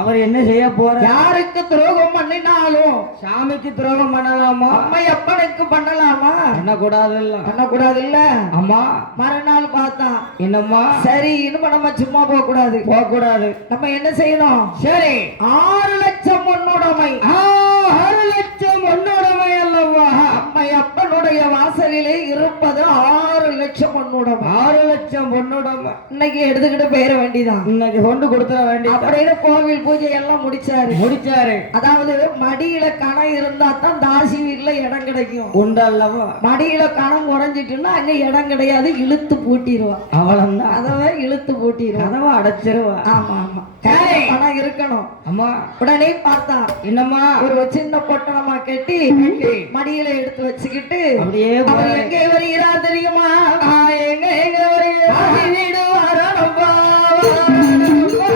அவர் என்ன செய்ய போற? யாருக்கு துரோகம் பண்ணினாலும் சாமிக்கு துரோகம் பண்ணலாமா? அம்மை அப்பனுக்கு பண்ணலாமா? பண்ணக்கூடாது இல்ல. பண்ணக்கூடாது இல்ல. அம்மா மறுநாள் பார்த்தா என்னம்மா சரி இனிமே நம்ம சும்மா போக கூடாது. போகக்கூடாது. நம்ம என்ன செய்யணும்? சரி 6 லட்சம் பொன்னுடைமை. 6 லட்சம் பொன்னுடைமை அல்லவா? அம்மை அப்பனுடைய வாசலிலே இருப்பது 6 லட்சம் பொன்னுடைமை. 6 லட்சம் பொன்னுடைமை இன்னைக்கு எடுத்துக்கிட்டு போயிட வேண்டியதான். இன்னைக்கு கொண்டு கொடுத்துட வேண்டிய. அப்படின்னு கோவில் பூஜை எல்லாம் முடிச்சாரு. அதாவது மடியில கணம் இருந்தா தான் தாசி வீட்டுல இடம் கிடைக்கும். உண்டு அல்லவா? மடியில கணம் குறைஞ்சிட்டுன்னா அங்க இடம் கிடையாது, இழுத்து பூட்டிடுவா. அவ்வளவுதான். அதவ இழுத்து பூட்டிடுவா, கதவை அடைச்சிருவா. ஆமா ஆமா பணம் இருக்கணும். அம்மா உடனே பார்த்தா என்னம்மா ஒரு சின்ன பொட்டணமா கட்டி மடியில எடுத்து வச்சுக்கிட்டு அப்படியே அவர் எங்கே வருகிறார் தெரியுமா? எங்க வருகிறார்? வீடு வரணும்பா வரணும்பா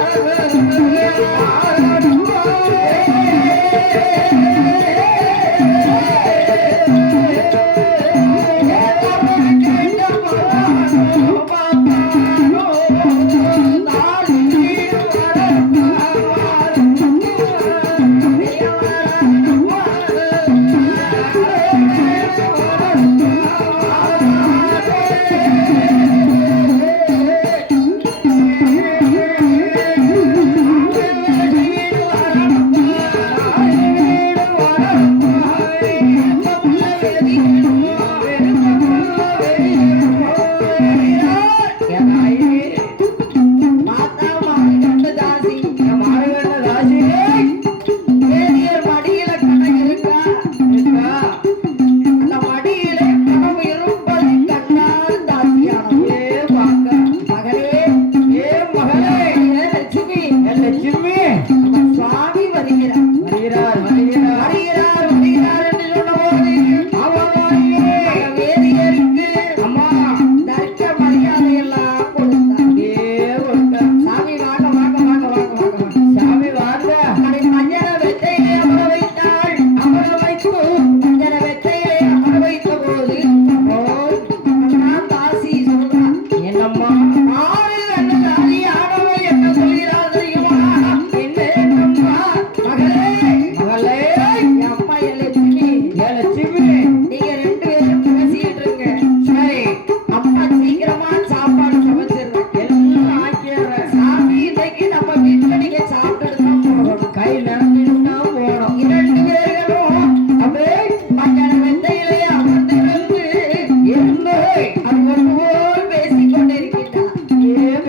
அது ஒன்று போல் பேசிக் கொண்டிருக்கின்றார்.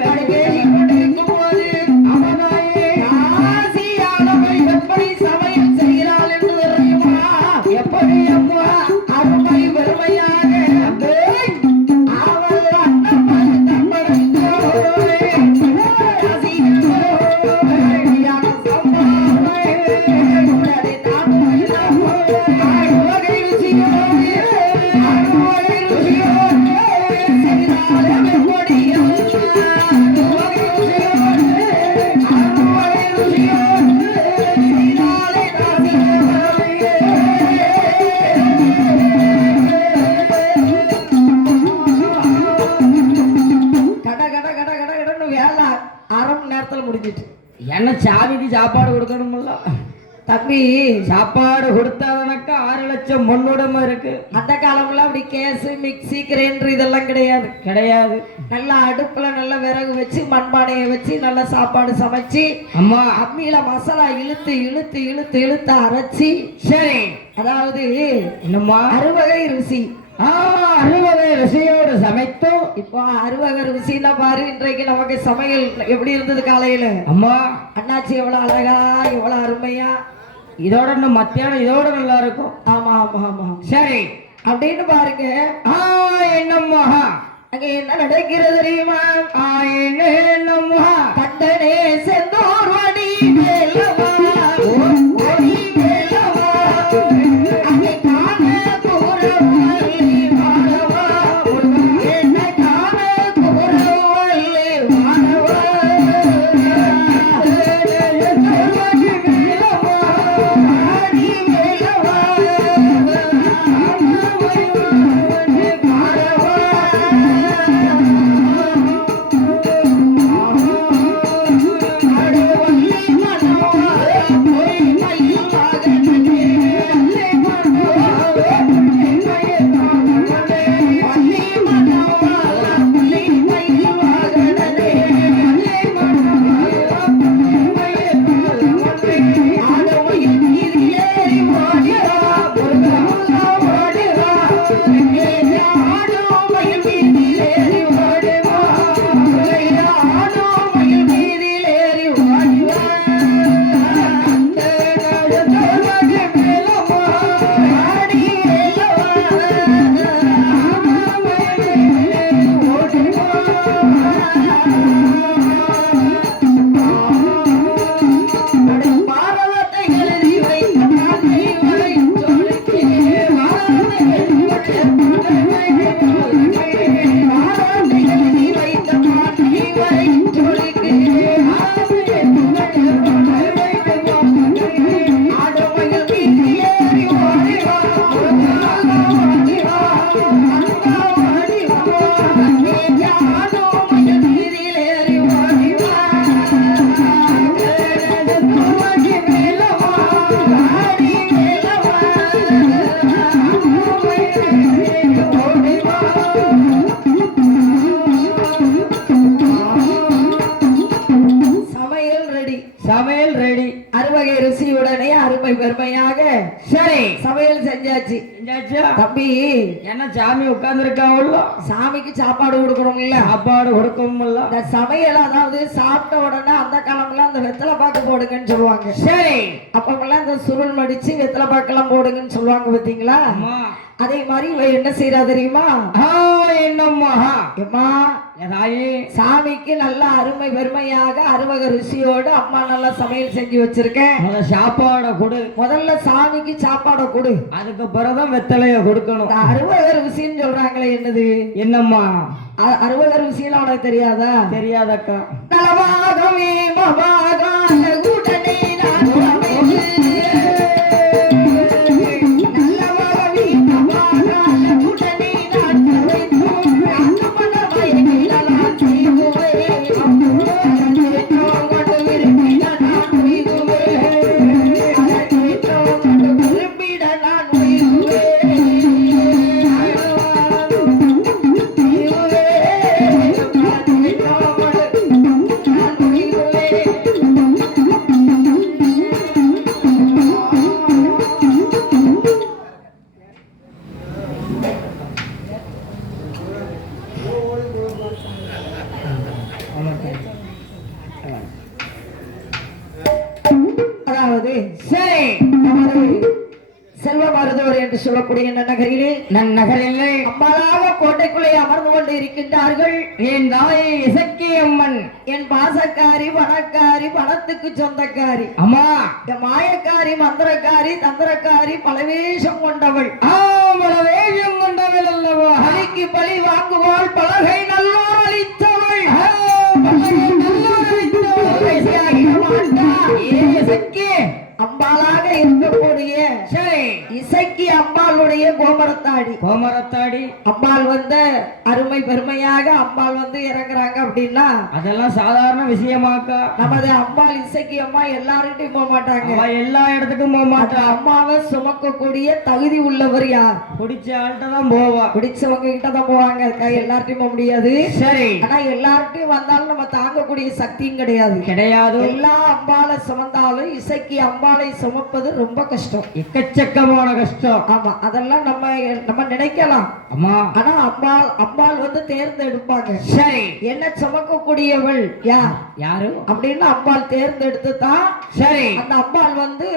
அப்படி பேசிக் கொண்டிருக்கும் போது அவனாயே காசியானவள் எப்படி சமையல் செய்கிறாள் என்று தெரியுமா? எப்படி அம்மா அருமை பெருமையாக அவள் அண்ணன் தம்படைத்தோரே முடிஞ்சிட்டு என்ன சாமிக்கு சாப்பாடு கொடுக்கணும்ல தம்பி. சாப்பாடு கொடுத்தாதனக்கா 6 லட்சம் முன்னுடமை இருக்கு. அந்த காலம்ல அப்படி கேஸ் மிக்ஸி கிரைண்டர் இதெல்லாம் கிடையாது. கிடையாது. நல்லா அடுப்புல நல்ல விறகு வச்சு மண்பானையை வச்சு நல்ல சாப்பாடு சமைச்சு அம்மா அம்மியில மசாலா இழுத்து இழுத்து இழுத்து இழுத்து அரைச்சி சரி அதாவது என்னம்மா அறுவகை ருசி. அறுவகை ருசியோடு சமைத்தோம். இப்போ அறுவகை ருசின்னா பாரு, இன்றைக்கு நமக்கு சமையல் எப்படி இருந்தது காலையில? அம்மா அண்ணாச்சி எவ்வளவு அழகா எவ்வளவு அருமையா, இதோட இன்னும் மத்தியானம் இதோட நல்லா இருக்கும். ஆமா ஆமா ஆமா சரி அப்படின்னு பாருங்க. என்னம்மா அங்க என்ன நடக்கிறது தெரியுமா? என்னம்மா கண்டனே செந்தோர் வடி வேலவா வடி வேலவா அங்கே காண தூரவல்லி வாழவா என்ன காண தூரவல்லி வாழவா வடி வேலவா வடி வேலவா சமையல் ரெடி. அறுவகை ருசியுடனே அருமை பெருமையாக சரி சமையல் செஞ்சாச்சு. தம்பி என்ன சாமி உட்கார்ந்துருக்காவுள்ள? சாமிக்கு சாப்பாடு கொடுக்கணும்ல, சாப்பாடு கொடுக்கணும்ல. இந்த சமையல் அதாவது சாப்பிட்ட உடனே அந்த காலம்ல அந்த வெத்தலை பாக்கு போடுங்கன்னு சொல்லுவாங்க. சரி அப்பெல்லாம் இந்த சுருள் மடிச்சு வெத்தலை பாக்கெல்லாம் போடுங்கன்னு சொல்லுவாங்க பாத்தீங்களா? அதே மாதிரி இவ என்ன செய்யறா தெரியுமா? என்னம்மா எம்மா சாமிக்கு நல்ல அருமை பெருமையாக அறுவகை ருசியோடு அம்மா நல்லா சமையல் செஞ்சு வச்சிருக்கேன். சாப்பாட கொடு. முதல்ல சாமிக்கு சாப்பாட கொடு, அதுக்கு பிறகுதான் வெத்தலைய கொடுக்கணும். அறுவகை ருசின்னு சொல்றாங்களே, என்னது? என்னம்மா அறுவகை ருசியெல்லாம் உனக்கு தெரியாதா? தெரியாதக்கா. நலவாகவே மவாகான கூட்டணி நான் அமைத்து என்று சொல்லக்கூடிய நன்னகரிலே நன்னகரிலே அம்பாலாக கோட்டைக்குள்ளே அமர்ந்து கொண்டு இருக்கின்றார்கள் என் தாயை இசக்கி அம்மன். என் பாசக்காரி பணக்காரி பணத்துக்கு சொந்தக்காரி அம்மா என் மாயக்காரி மந்திரக்காரி தந்திரக்காரி பலவேஷம் கொண்டவள் வேகம் கொண்டவள் அல்லவா? பலிக்கு பலி வாங்குவாள் பலகை நல்லோர் அளித்தவள் இசக்கி அம்பாளாக இருக்கக்கூடிய சரி இசைக்கு அம்பாளுடைய கோமரத்தாடி கோமரத்தாடி அம்பாள் வந்து அருமை பெருமையாக அம்பாள் வந்து இறங்குறாங்க அப்படின்னா அதெல்லாம் சாதாரண விஷயமாக்கா. நமது அம்பாள் இசைக்கு அம்மா எல்லார்கிட்டையும் போக மாட்டாங்க. அவ எல்லா இடத்துக்கும் போக அந்த மாட்டா. அம்மாவை சுமக்கக்கூடிய தகுதி உள்ளவர் யார்? பிடிச்ச ஆள்கிட்ட தான் போவா. பிடிச்சவங்க கிட்ட தான் போவாங்க. அதுக்காக எல்லார்ட்டையும் போக முடியாது. சரி ஆனா எல்லார்ட்டையும் வந்தாலும் நம்ம தாங்கக்கூடிய சக்தியும் கிடையாது. கிடையாது. எல்லா அம்பாளை சுமந்தாலும் இசைக்கு அம்பாளை சுமப்பது ரொம்ப கஷ்டம். எக்கச்சக்கமான கஷ்டம். ஆமா, அதெல்லாம் நம்ம நினைக்கலாம். அம்மா ஆனா அம்பாள் வந்து தேர்ந்தெடுப்பாங்க. சரி என்ன சுமக்கக்கூடியவள் யார் யாரு அப்படின்னு அம்பாள் தேர்ந்தெடுத்து தான் சரி அந்த அம்பாள் வந்து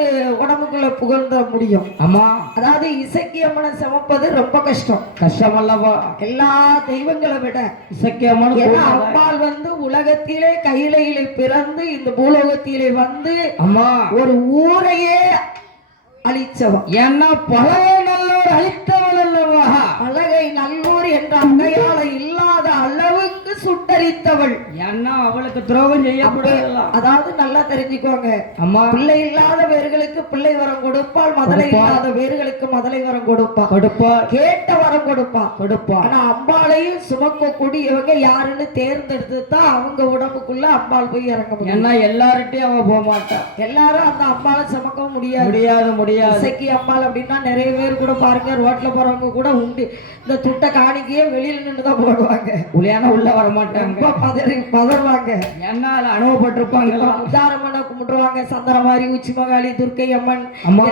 உடம்புக்குள்ள புகழ்ந்த முடியும். அம்மா அதாவது இசைக்கு அம்மனை சுமப்பது ரொம்ப கஷ்டம். கஷ்டம் அல்லவா? எல்லா தெய்வங்களை விட இசக்கி அம்மன் ஏன்னா அம்பாள் வந்து உலகத்திலே கையிலையிலே பிறந்து இந்த பூலோகத்திலே வந்து அம்மா ஒரு ஊரையே அழிச்சவன். என்ன பழைய நல்லோர் அழித்தவள் அல்லவா? பலகை நல்லூர் என்ற அடையாளம் இல்லாத அளவுக்கு சுட்டரித்தவள். ஏன்னா அவளுக்கு துரோகம் செய்யக்கூடாது. அதாவது நல்லா தெரிஞ்சுக்கோங்க, அம்மா பிள்ளை இல்லாத வேர்களுக்கு பிள்ளை வரம் கொடுப்பாள், மதலை இல்லாத வேர்களுக்கு மதலை வரம் கொடுப்பாள், கேட்ட வரம் கொடுப்பாள். ஆனா அம்பாளையும் சுமக்கக்கூடியவங்க யாருன்னு தேர்ந்தெடுத்து தான் அவங்க உடம்புக்குள்ள அம்பாள் போய் இறங்க முடியும். ஏன்னா எல்லார்கிட்டயும் அவ போக மாட்டா. எல்லாரும் அந்த அம்பாளை சுமக்கவும் முடியாது. முடியாது. இசைக்கு அம்பாள் அப்படின்னா நிறைய பேர் கூட பாருங்க, ரோட்ல போறவங்க கூட உண்டு இந்த துட்டை காணிக்கையே வெளியில நின்றுதான் போடுவாங்க. உள்ள உள்ள வர மாட்டாங்க, பதறுவாங்க. ஏன்னா அனுபவப்பட்டிருப்பாங்க. உதாரணமான கும்பிட்டுருவாங்க. சந்திரமாரி, உச்சி மகாளி, துர்க்கை அம்மன்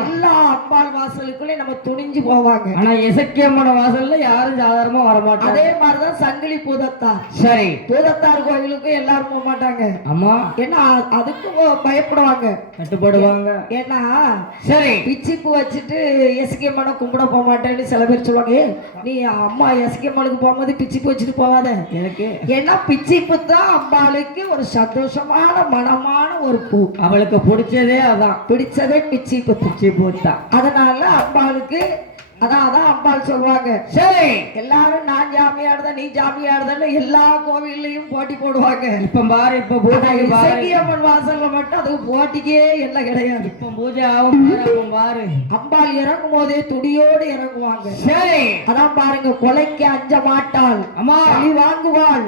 எல்லா அம்பாள் வாசலுக்குள்ளே நம்ம துணிஞ்சு போவாங்க. ஆனா இசக்கி அம்மன் வாசல்ல யாரும் சாதாரணமா வர மாட்டாங்க. அதே மாதிரிதான் சங்கிலி பூதத்தார். சரி பூதத்தார் கோயிலுக்கும் எல்லாரும் போக மாட்டாங்க. அம்மா ஏன்னா அதுக்கும் பயப்படுவாங்க, கட்டுப்படுவாங்க. ஏன்னா சரி பிச்சிப்பு வச்சுட்டு எஸ்கே அம்மனை கும்பிட போக மாட்டேன்னு சில பேர் சொல்லுவாங்க. நீ அம்மா எஸ்கே அம்மனுக்கு போகும்போது பிச்சிப்பு வச்சுட்டு போவாத. எனக்கு ஏன்னா பிச்சிப்பு தான் அம்பாளுக்கு ஒரு சந்தோஷமான மனமான ஒரு பூ. அவளுக்கு பிடிச்சதே அதான், பிடிச்சதே பிச்சிப்பு. பிச்சிப்பூ தான். அதனால அம்பாளுக்கு அதான் அம்பாள் சொல்லுவாங்க. சரி எல்லாரும் நான் ஜாமியாடுதான் நீ ஜாமியாடுதான்னு எல்லா கோவில்லையும் போட்டி போடுவாங்க. இப்ப பாரு, இப்ப பூஜை இசக்கி அம்மன் வாசல்ல மட்டும் அதுக்கு போட்டிக்கே எல்லாம் கிடையாது. இப்ப பூஜை ஆகும் பாரு. அம்பாள் இறங்கும் போதே துடியோடு இறங்குவாங்க. சரி அதான் பாருங்க, கொலைக்கு அஞ்ச மாட்டாள், அம்மா பழி வாங்குவாள்,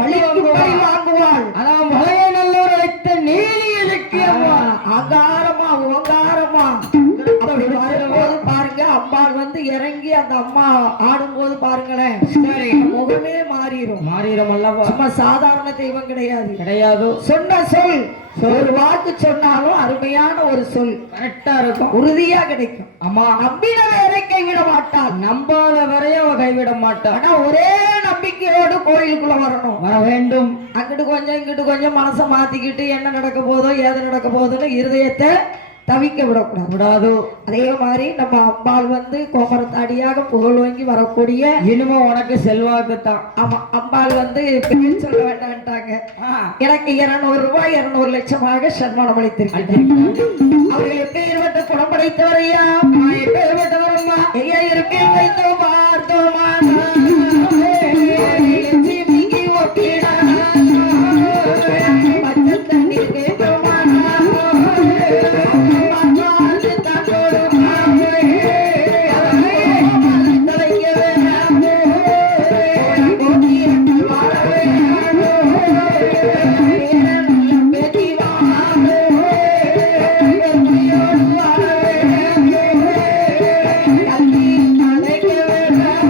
பழிக்கு பழி வாங்குவாள். அதான் பழைய நல்லோர் வைத்த நீலி இசக்கி அம்மா அகாரமா ஓங்காரமா அப்படி வரும்போது பாருங்க, அம்பாள் வந்து இறங்கி அந்த அம்மா ஆடும்போது பாருங்களேன், முகமே மாறிடும் அல்லவா? சும்மா சாதாரண தெய்வம் கிடையாது. சொன்ன சொல் ஒரு வாக்கு சொன்னாலும் அருமையான ஒரு சொல் கரெக்டா இருக்கும், உறுதியா கிடைக்கும். அம்மா நம்பின வேற கைவிட மாட்டாள், நம்பாத வரையும் அவ கைவிட மாட்டாள். ஆனா ஒரே நம்பிக்கையோடு கோயிலுக்குள்ள வரணும், வர வேண்டும். அங்கிட்டு கொஞ்சம் இங்கிட்டு கொஞ்சம் மனசை மாத்திக்கிட்டு என்ன நடக்க போதோ ஏது நடக்க போதோன்னு இருதயத்தை தவிக்க விடக்கூடாது. அதே மாதிரி நம்ம அம்பாள் வந்து கோமரத்தாடியாக புகழ் வாங்கி வரக்கூடிய இனிமே உனக்கு செல்வாக்குத்தான். ஆமா, அம்பாள் வந்து பேர் சொல்ல வேண்டான்ட்டாங்க. எனக்கு 200 ரூபாய் 200 லட்சமாக சன்மானம் அளித்திருக்கிறேன். அவர்கள் எப்பேர் வட்ட குணம் படைத்தவரையா, எப்பேர் வட்டவரம்மா ஐயா இருப்பேன் வைத்தோம் பார்த்தோமா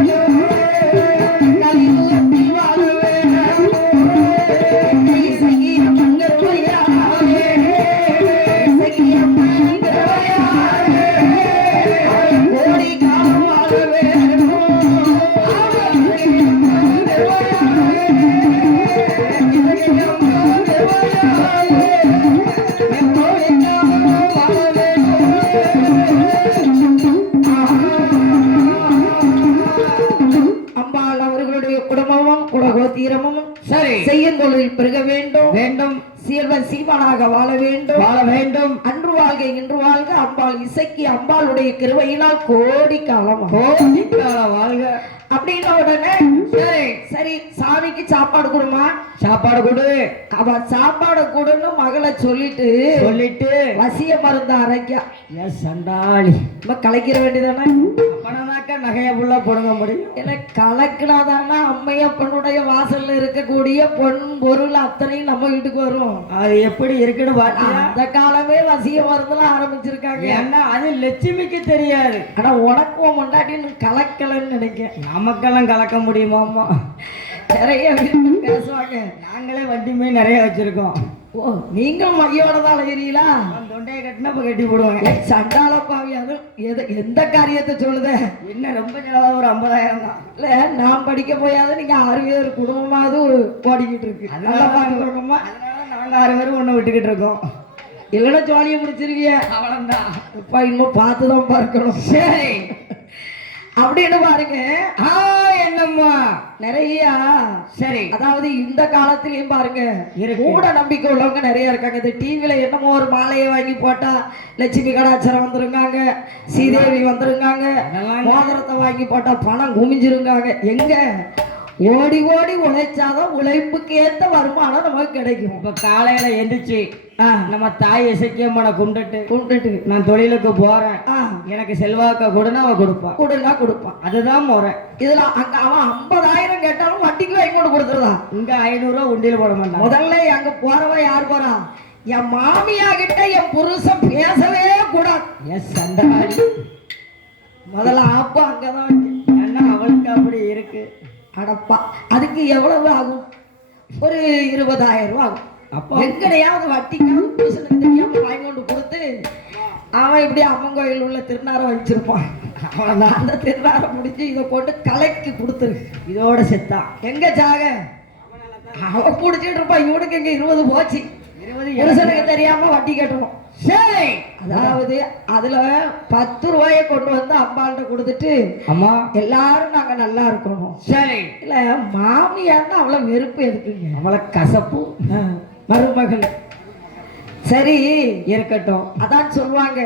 Thank you. குடும்பமும் குலகோத்திரமும் சரி செய்யும் தொழில் பெருக வேண்டும் வேண்டும் சீர்வ சீவனாக வாழ வேண்டும் வாழ வேண்டும் அன்று வாழ்க இன்று வாழ்க அம்பாள் இசைக்கு அம்பாளுடைய கிருபையினால் கோடி காலம் கோடிக்கால வாழ்க அப்படின்ன உடனே சரி சரி சாமிக்கு சாப்பாடு கொடுமா சாப்பாடு கொடு அவ சாப்பாடு கொடுன்னு மகளை சொல்லிட்டு சொல்லிட்டு வசிய மருந்து அரைக்க எஸ் சண்டாளி நம்ம கலைக்கிற வேண்டியதானே அப்பனாக்கா நகைய புள்ள போடுங்க முடியும் ஏன்னா கலக்கினாதானா அம்மையப்பனுடைய வாசல்ல இருக்கக்கூடிய பொன் பொருள் அத்தனையும் நம்ம வீட்டுக்கு வரும் அது எப்படி இருக்குன்னு பாத்தியா அந்த காலமே வசிய மருந்துலாம் ஆரம்பிச்சிருக்காங்க ஏன்னா அது லட்சுமிக்கு தெரியாது ஆனா உனக்கு உன் முன்னாடி கலக்கலன்னு நினைக்கிறேன் நமக்கெல்லாம் கலக்க முடியுமாமா நிறைய வீட்டுல பேசுவாங்க நாங்களே வண்டி மீன் நிறைய வச்சிருக்கோம் ஓ நீங்களும் மையோட தான் அழகிறீங்களா தொண்டையை கட்டினா இப்ப கட்டி போடுவாங்க சண்டால பாவி அது எந்த காரியத்தை சொல்லுத என்ன ரொம்ப செலவா ஒரு 50,000 தான் இல்ல நான் படிக்க போயாவது நீங்க 6 பேர் குடும்பமாவது ஓடிக்கிட்டு இருக்கு நல்லா பாத்துக்கோங்கம்மா அதனால நாங்க 6 பேரும் ஒண்ணு விட்டுக்கிட்டு இருக்கோம் இல்லைன்னா ஜாலியை முடிச்சிருவிய அவ்வளவுதான் அப்பா இன்னும் பார்த்துதான் பார்க்கணும் சரி அப்படின்னு பாருங்க என்னம்மா நிறைய சரி அதாவது இந்த காலத்திலயும் பாருங்க இருக்கு. மூட நம்பிக்கை உள்ளவங்க நிறைய இருக்காங்க இந்த டிவில என்னமோ ஒரு மாலையை வாங்கி போட்டா லட்சுமி கடாச்சாரம் வந்துருங்காங்க ஸ்ரீதேவி வந்துருங்காங்க அதெல்லாம் மோதிரத்தை வாங்கி போட்டா பணம் குமிஞ்சிருங்காங்க எங்க ஓடி ஓடி உழைச்சாதான் உழைப்புக்கு ஏத்த வருமானம் நமக்கு கிடைக்கும் இப்ப காலையில எந்திரிச்சு நம்ம தாய் இசைக்கியம்மனை கும்பிட்டுட்டு கூப்பிட்டு நான் தொழிலுக்கு போறேன் எனக்கு செல்வாக்க கொடுன்னு அவ கொடுப்பான் கூடலாம் கொடுப்பான் அதுதான் முறை இதுல அங்க அவன் 50,000 கேட்டாலும் வட்டிக்கு வாங்கி கொண்டு கொடுத்துருதான் இங்க 500 ரூபா உண்டியல் போட மாட்டான் முதல்ல அங்க போறவ யார் போறா என் மாமியா கிட்ட என் புருஷன் பேசவே கூடாது எஸ் சண்டாளி முதல்ல அப்பா அங்கதான் வைக்க. ஏன்னா அவளுக்கு அப்படி இருக்கு அடப்பா அதுக்கு எவ்வளவு ஆகும் ஒரு 20,000 ரூபாய் ஆகும் அப்போ எங்கடையாவது வட்டிக்காவது புருஷனுக்கு தெரியாம வாங்கி கொண்டு கொடுத்து அவன் இப்படி அம்மன் கோயில் உள்ள திருநாரை வச்சிருப்பான் அவ்வளவுதான் அந்த திருநாரை முடிச்சு இதை போட்டு கலைக்கு கொடுத்துரு இதோட செத்தா எங்க ஜாக அவன் குடிச்சிட்டு இருப்பான் இவனுக்கு எங்க 20 போச்சு 20 புருஷனுக்கு தெரியாம வட்டி கட்டணும் சரி அதாவது அதுல 10 ரூபாயை கொண்டு வந்து அம்பாள்கிட்ட கொடுத்துட்டு அம்மா எல்லாரும் நாங்க நல்லா இருக்கணும் சரி இல்ல மாமியார்னா அவ்வளவு வெறுப்பு எதுக்குங்க அவளை கசப்பு மருமகள் சரி இருக்கட்டும் அதான் சொல்லுவாங்க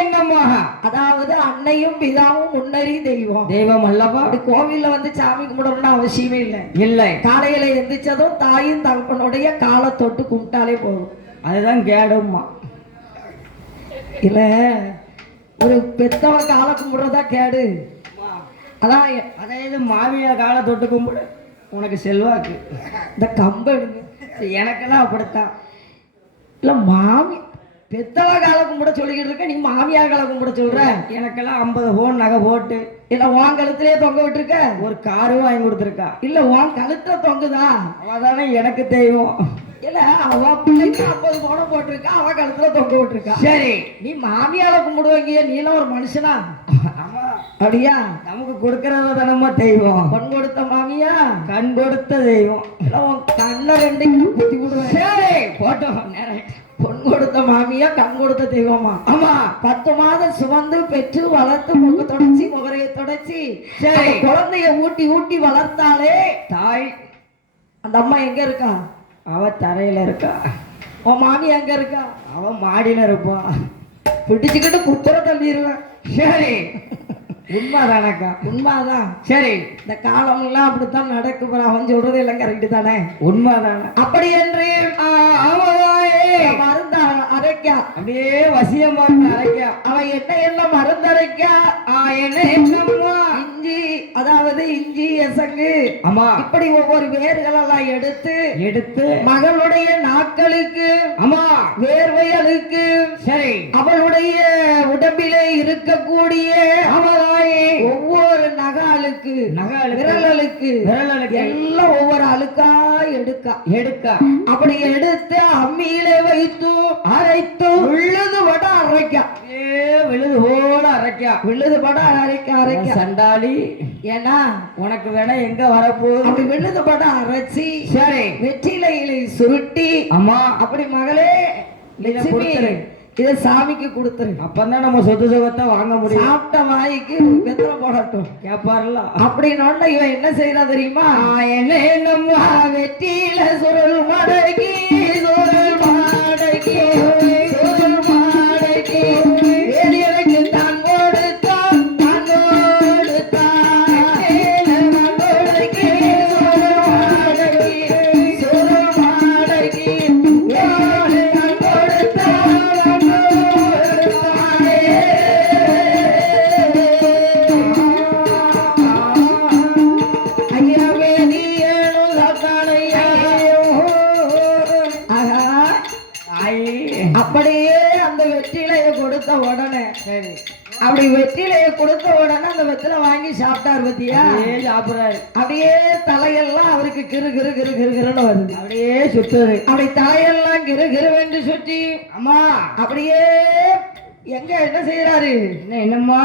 என்னம்மா அதாவது அன்னையும் பிதாவும் முன்னறி தெய்வம் தெய்வம் அல்லவா அப்படி கோவில்ல வந்து சாமி கும்பிடணும்னு அவசியமே இல்லை இல்லை காலையில எந்திரிச்சதும் தாயும் தகப்பனுடைய காலை தொட்டு கும்பிட்டாலே போதும் அதுதான் கேடும்மா இல்ல ஒரு பெத்தவ காலை கும்பிடுறதா கேடு அதான் அதாவது மாமியா காலை தொட்டு கும்பிடு உனக்கு செல்வாக்கு இந்த கம்பு எடுங்க எனக்கெல்லாம் அப்படித்தான் இல்ல மாமி பெத்தவ காலை கும்பிட சொல்லிக்கிட்டு இருக்க நீ மாமியா காலை கும்பிட சொல்ற எனக்கெல்லாம் 50 பவுன் நகை போட்டு இல்ல உன் கழுத்திலே தொங்க விட்டுருக்க ஒரு காரும் வாங்கி கொடுத்துருக்கா இல்ல உன் கழுத்துல தொங்குதா அவதானே எனக்கு தெய்வம் இல்ல அவ பிள்ளைக்கு 50 பவுனம் போட்டிருக்கா அவ கழுத்துல தொங்க விட்டுருக்கா சரி நீ மாமியால கும்பிடுவீங்க நீலாம் ஒரு மனுஷனா ஆமா அப்படியா நமக்கு கொடுக்கறத தானம்மா தெய்வம் பொன் கொடுத்த மாமியா கண் கொடுத்த தெய்வம் இல்ல உன் கண்ணை ரெண்டையும் குத்தி விடுவேன் சரி போட்டோம் நேரம் பொன் கொடுத்த மாமியா கண் கொடுத்த தெய்வமா ஆமா 10 மாதம் சுமந்து பெற்று வளர்த்து முக தொடச்சி முகரையை தொடச்சி சரி. அந்த குழந்தைய ஊட்டி ஊட்டி வளர்த்தாலே தாய் அந்த அம்மா எங்க இருக்கா அவ தரையில இருக்கா உன் மாமி எங்க இருக்கா அவ மாடியில இருப்பா பிடிச்சுக்கிட்டு குப்புற தள்ளிடுவேன் சரி உண்மைதானக்கா உண்மைதான் சரி இந்த காலம் எல்லாம் அப்படித்தான் நடக்கும் அவன் சொல்றது எல்லாம் கரெக்ட் தானே உண்மைதானே அப்படி என்று மருந்து அரைக்கா அப்படியே வசியம் பார்த்து அரைக்கா அவன் என்ன மருந்து அரைக்கா என்னம்மா இஞ்சி அதாவது இஞ்சி எசங்கு அம்மா இப்படி ஒவ்வொரு வேர்கள் எல்லாம் எடுத்து மகளுடைய நாட்களுக்கு அம்மா வேர்வைகளுக்கு சரி அவளுடைய உடம்பிலே இருக்கக்கூடிய ஒவ்வொரு நகாலுக்கு விரலுக்கு எல்லாம் ஒவ்வொரு அழுக்கா எடுக்கா அப்படி எடுத்து அம்மியிலே வைத்து அரைத்து விழுது வட அரைக்கா விழுது போல அரைக்கா விழுது பட அரைக்க சண்டாளி ஏன்னா உனக்கு வேணா எங்க வரப்போகுது அப்படி விழுது பட அரைச்சி சரி வெற்றிலையிலை சுருட்டி அம்மா அப்படி மகளே லட்சுமி இத சாமிக்கு கொடுத்துரு. அப்பதான் நம்ம சொத்து சுகத்தை வாங்க முடியும். சாப்பிட்ட வாய்க்கு வெத்தலை போடட்டும் கேப்பாருல. அப்படின்னோட இவன் என்ன செய்யறா தெரியுமா? என்ன என்னம்மா வெற்றியில சுருள் மடக்கி சுருள் மாடக்கி சுருள் மாடக்கி வேலியலைக்கு தான் கொடுத்தான் தான் கொடுத்தான் மடக்கி சுருள் மாடக்கி சுருள் மாடக்கி வேலியலை தான் கொடுத்தான் ஐயா வேலியேனு சத்தானையா. ஆஹா, அப்படியே அந்த வெற்றிலையை கொடுத்த உடனே சரி. அப்படி வெற்றிலையை கொடுத்த உடனே அந்த வெற்றிலை வாங்கி சாப்பிட்டாரு பத்தியா? அப்படியே சாப்பிடுறாரு. அப்படியே தலையெல்லாம் அவருக்கு கிரு கிரு கிரு கிரு கிருன்னு வருது. அப்படியே சுத்துறாரு. அப்படி தலையெல்லாம் கிரு கிருவென்று சுற்றி அம்மா அப்படியே எங்க என்ன செய்யறாரு? என்னம்மா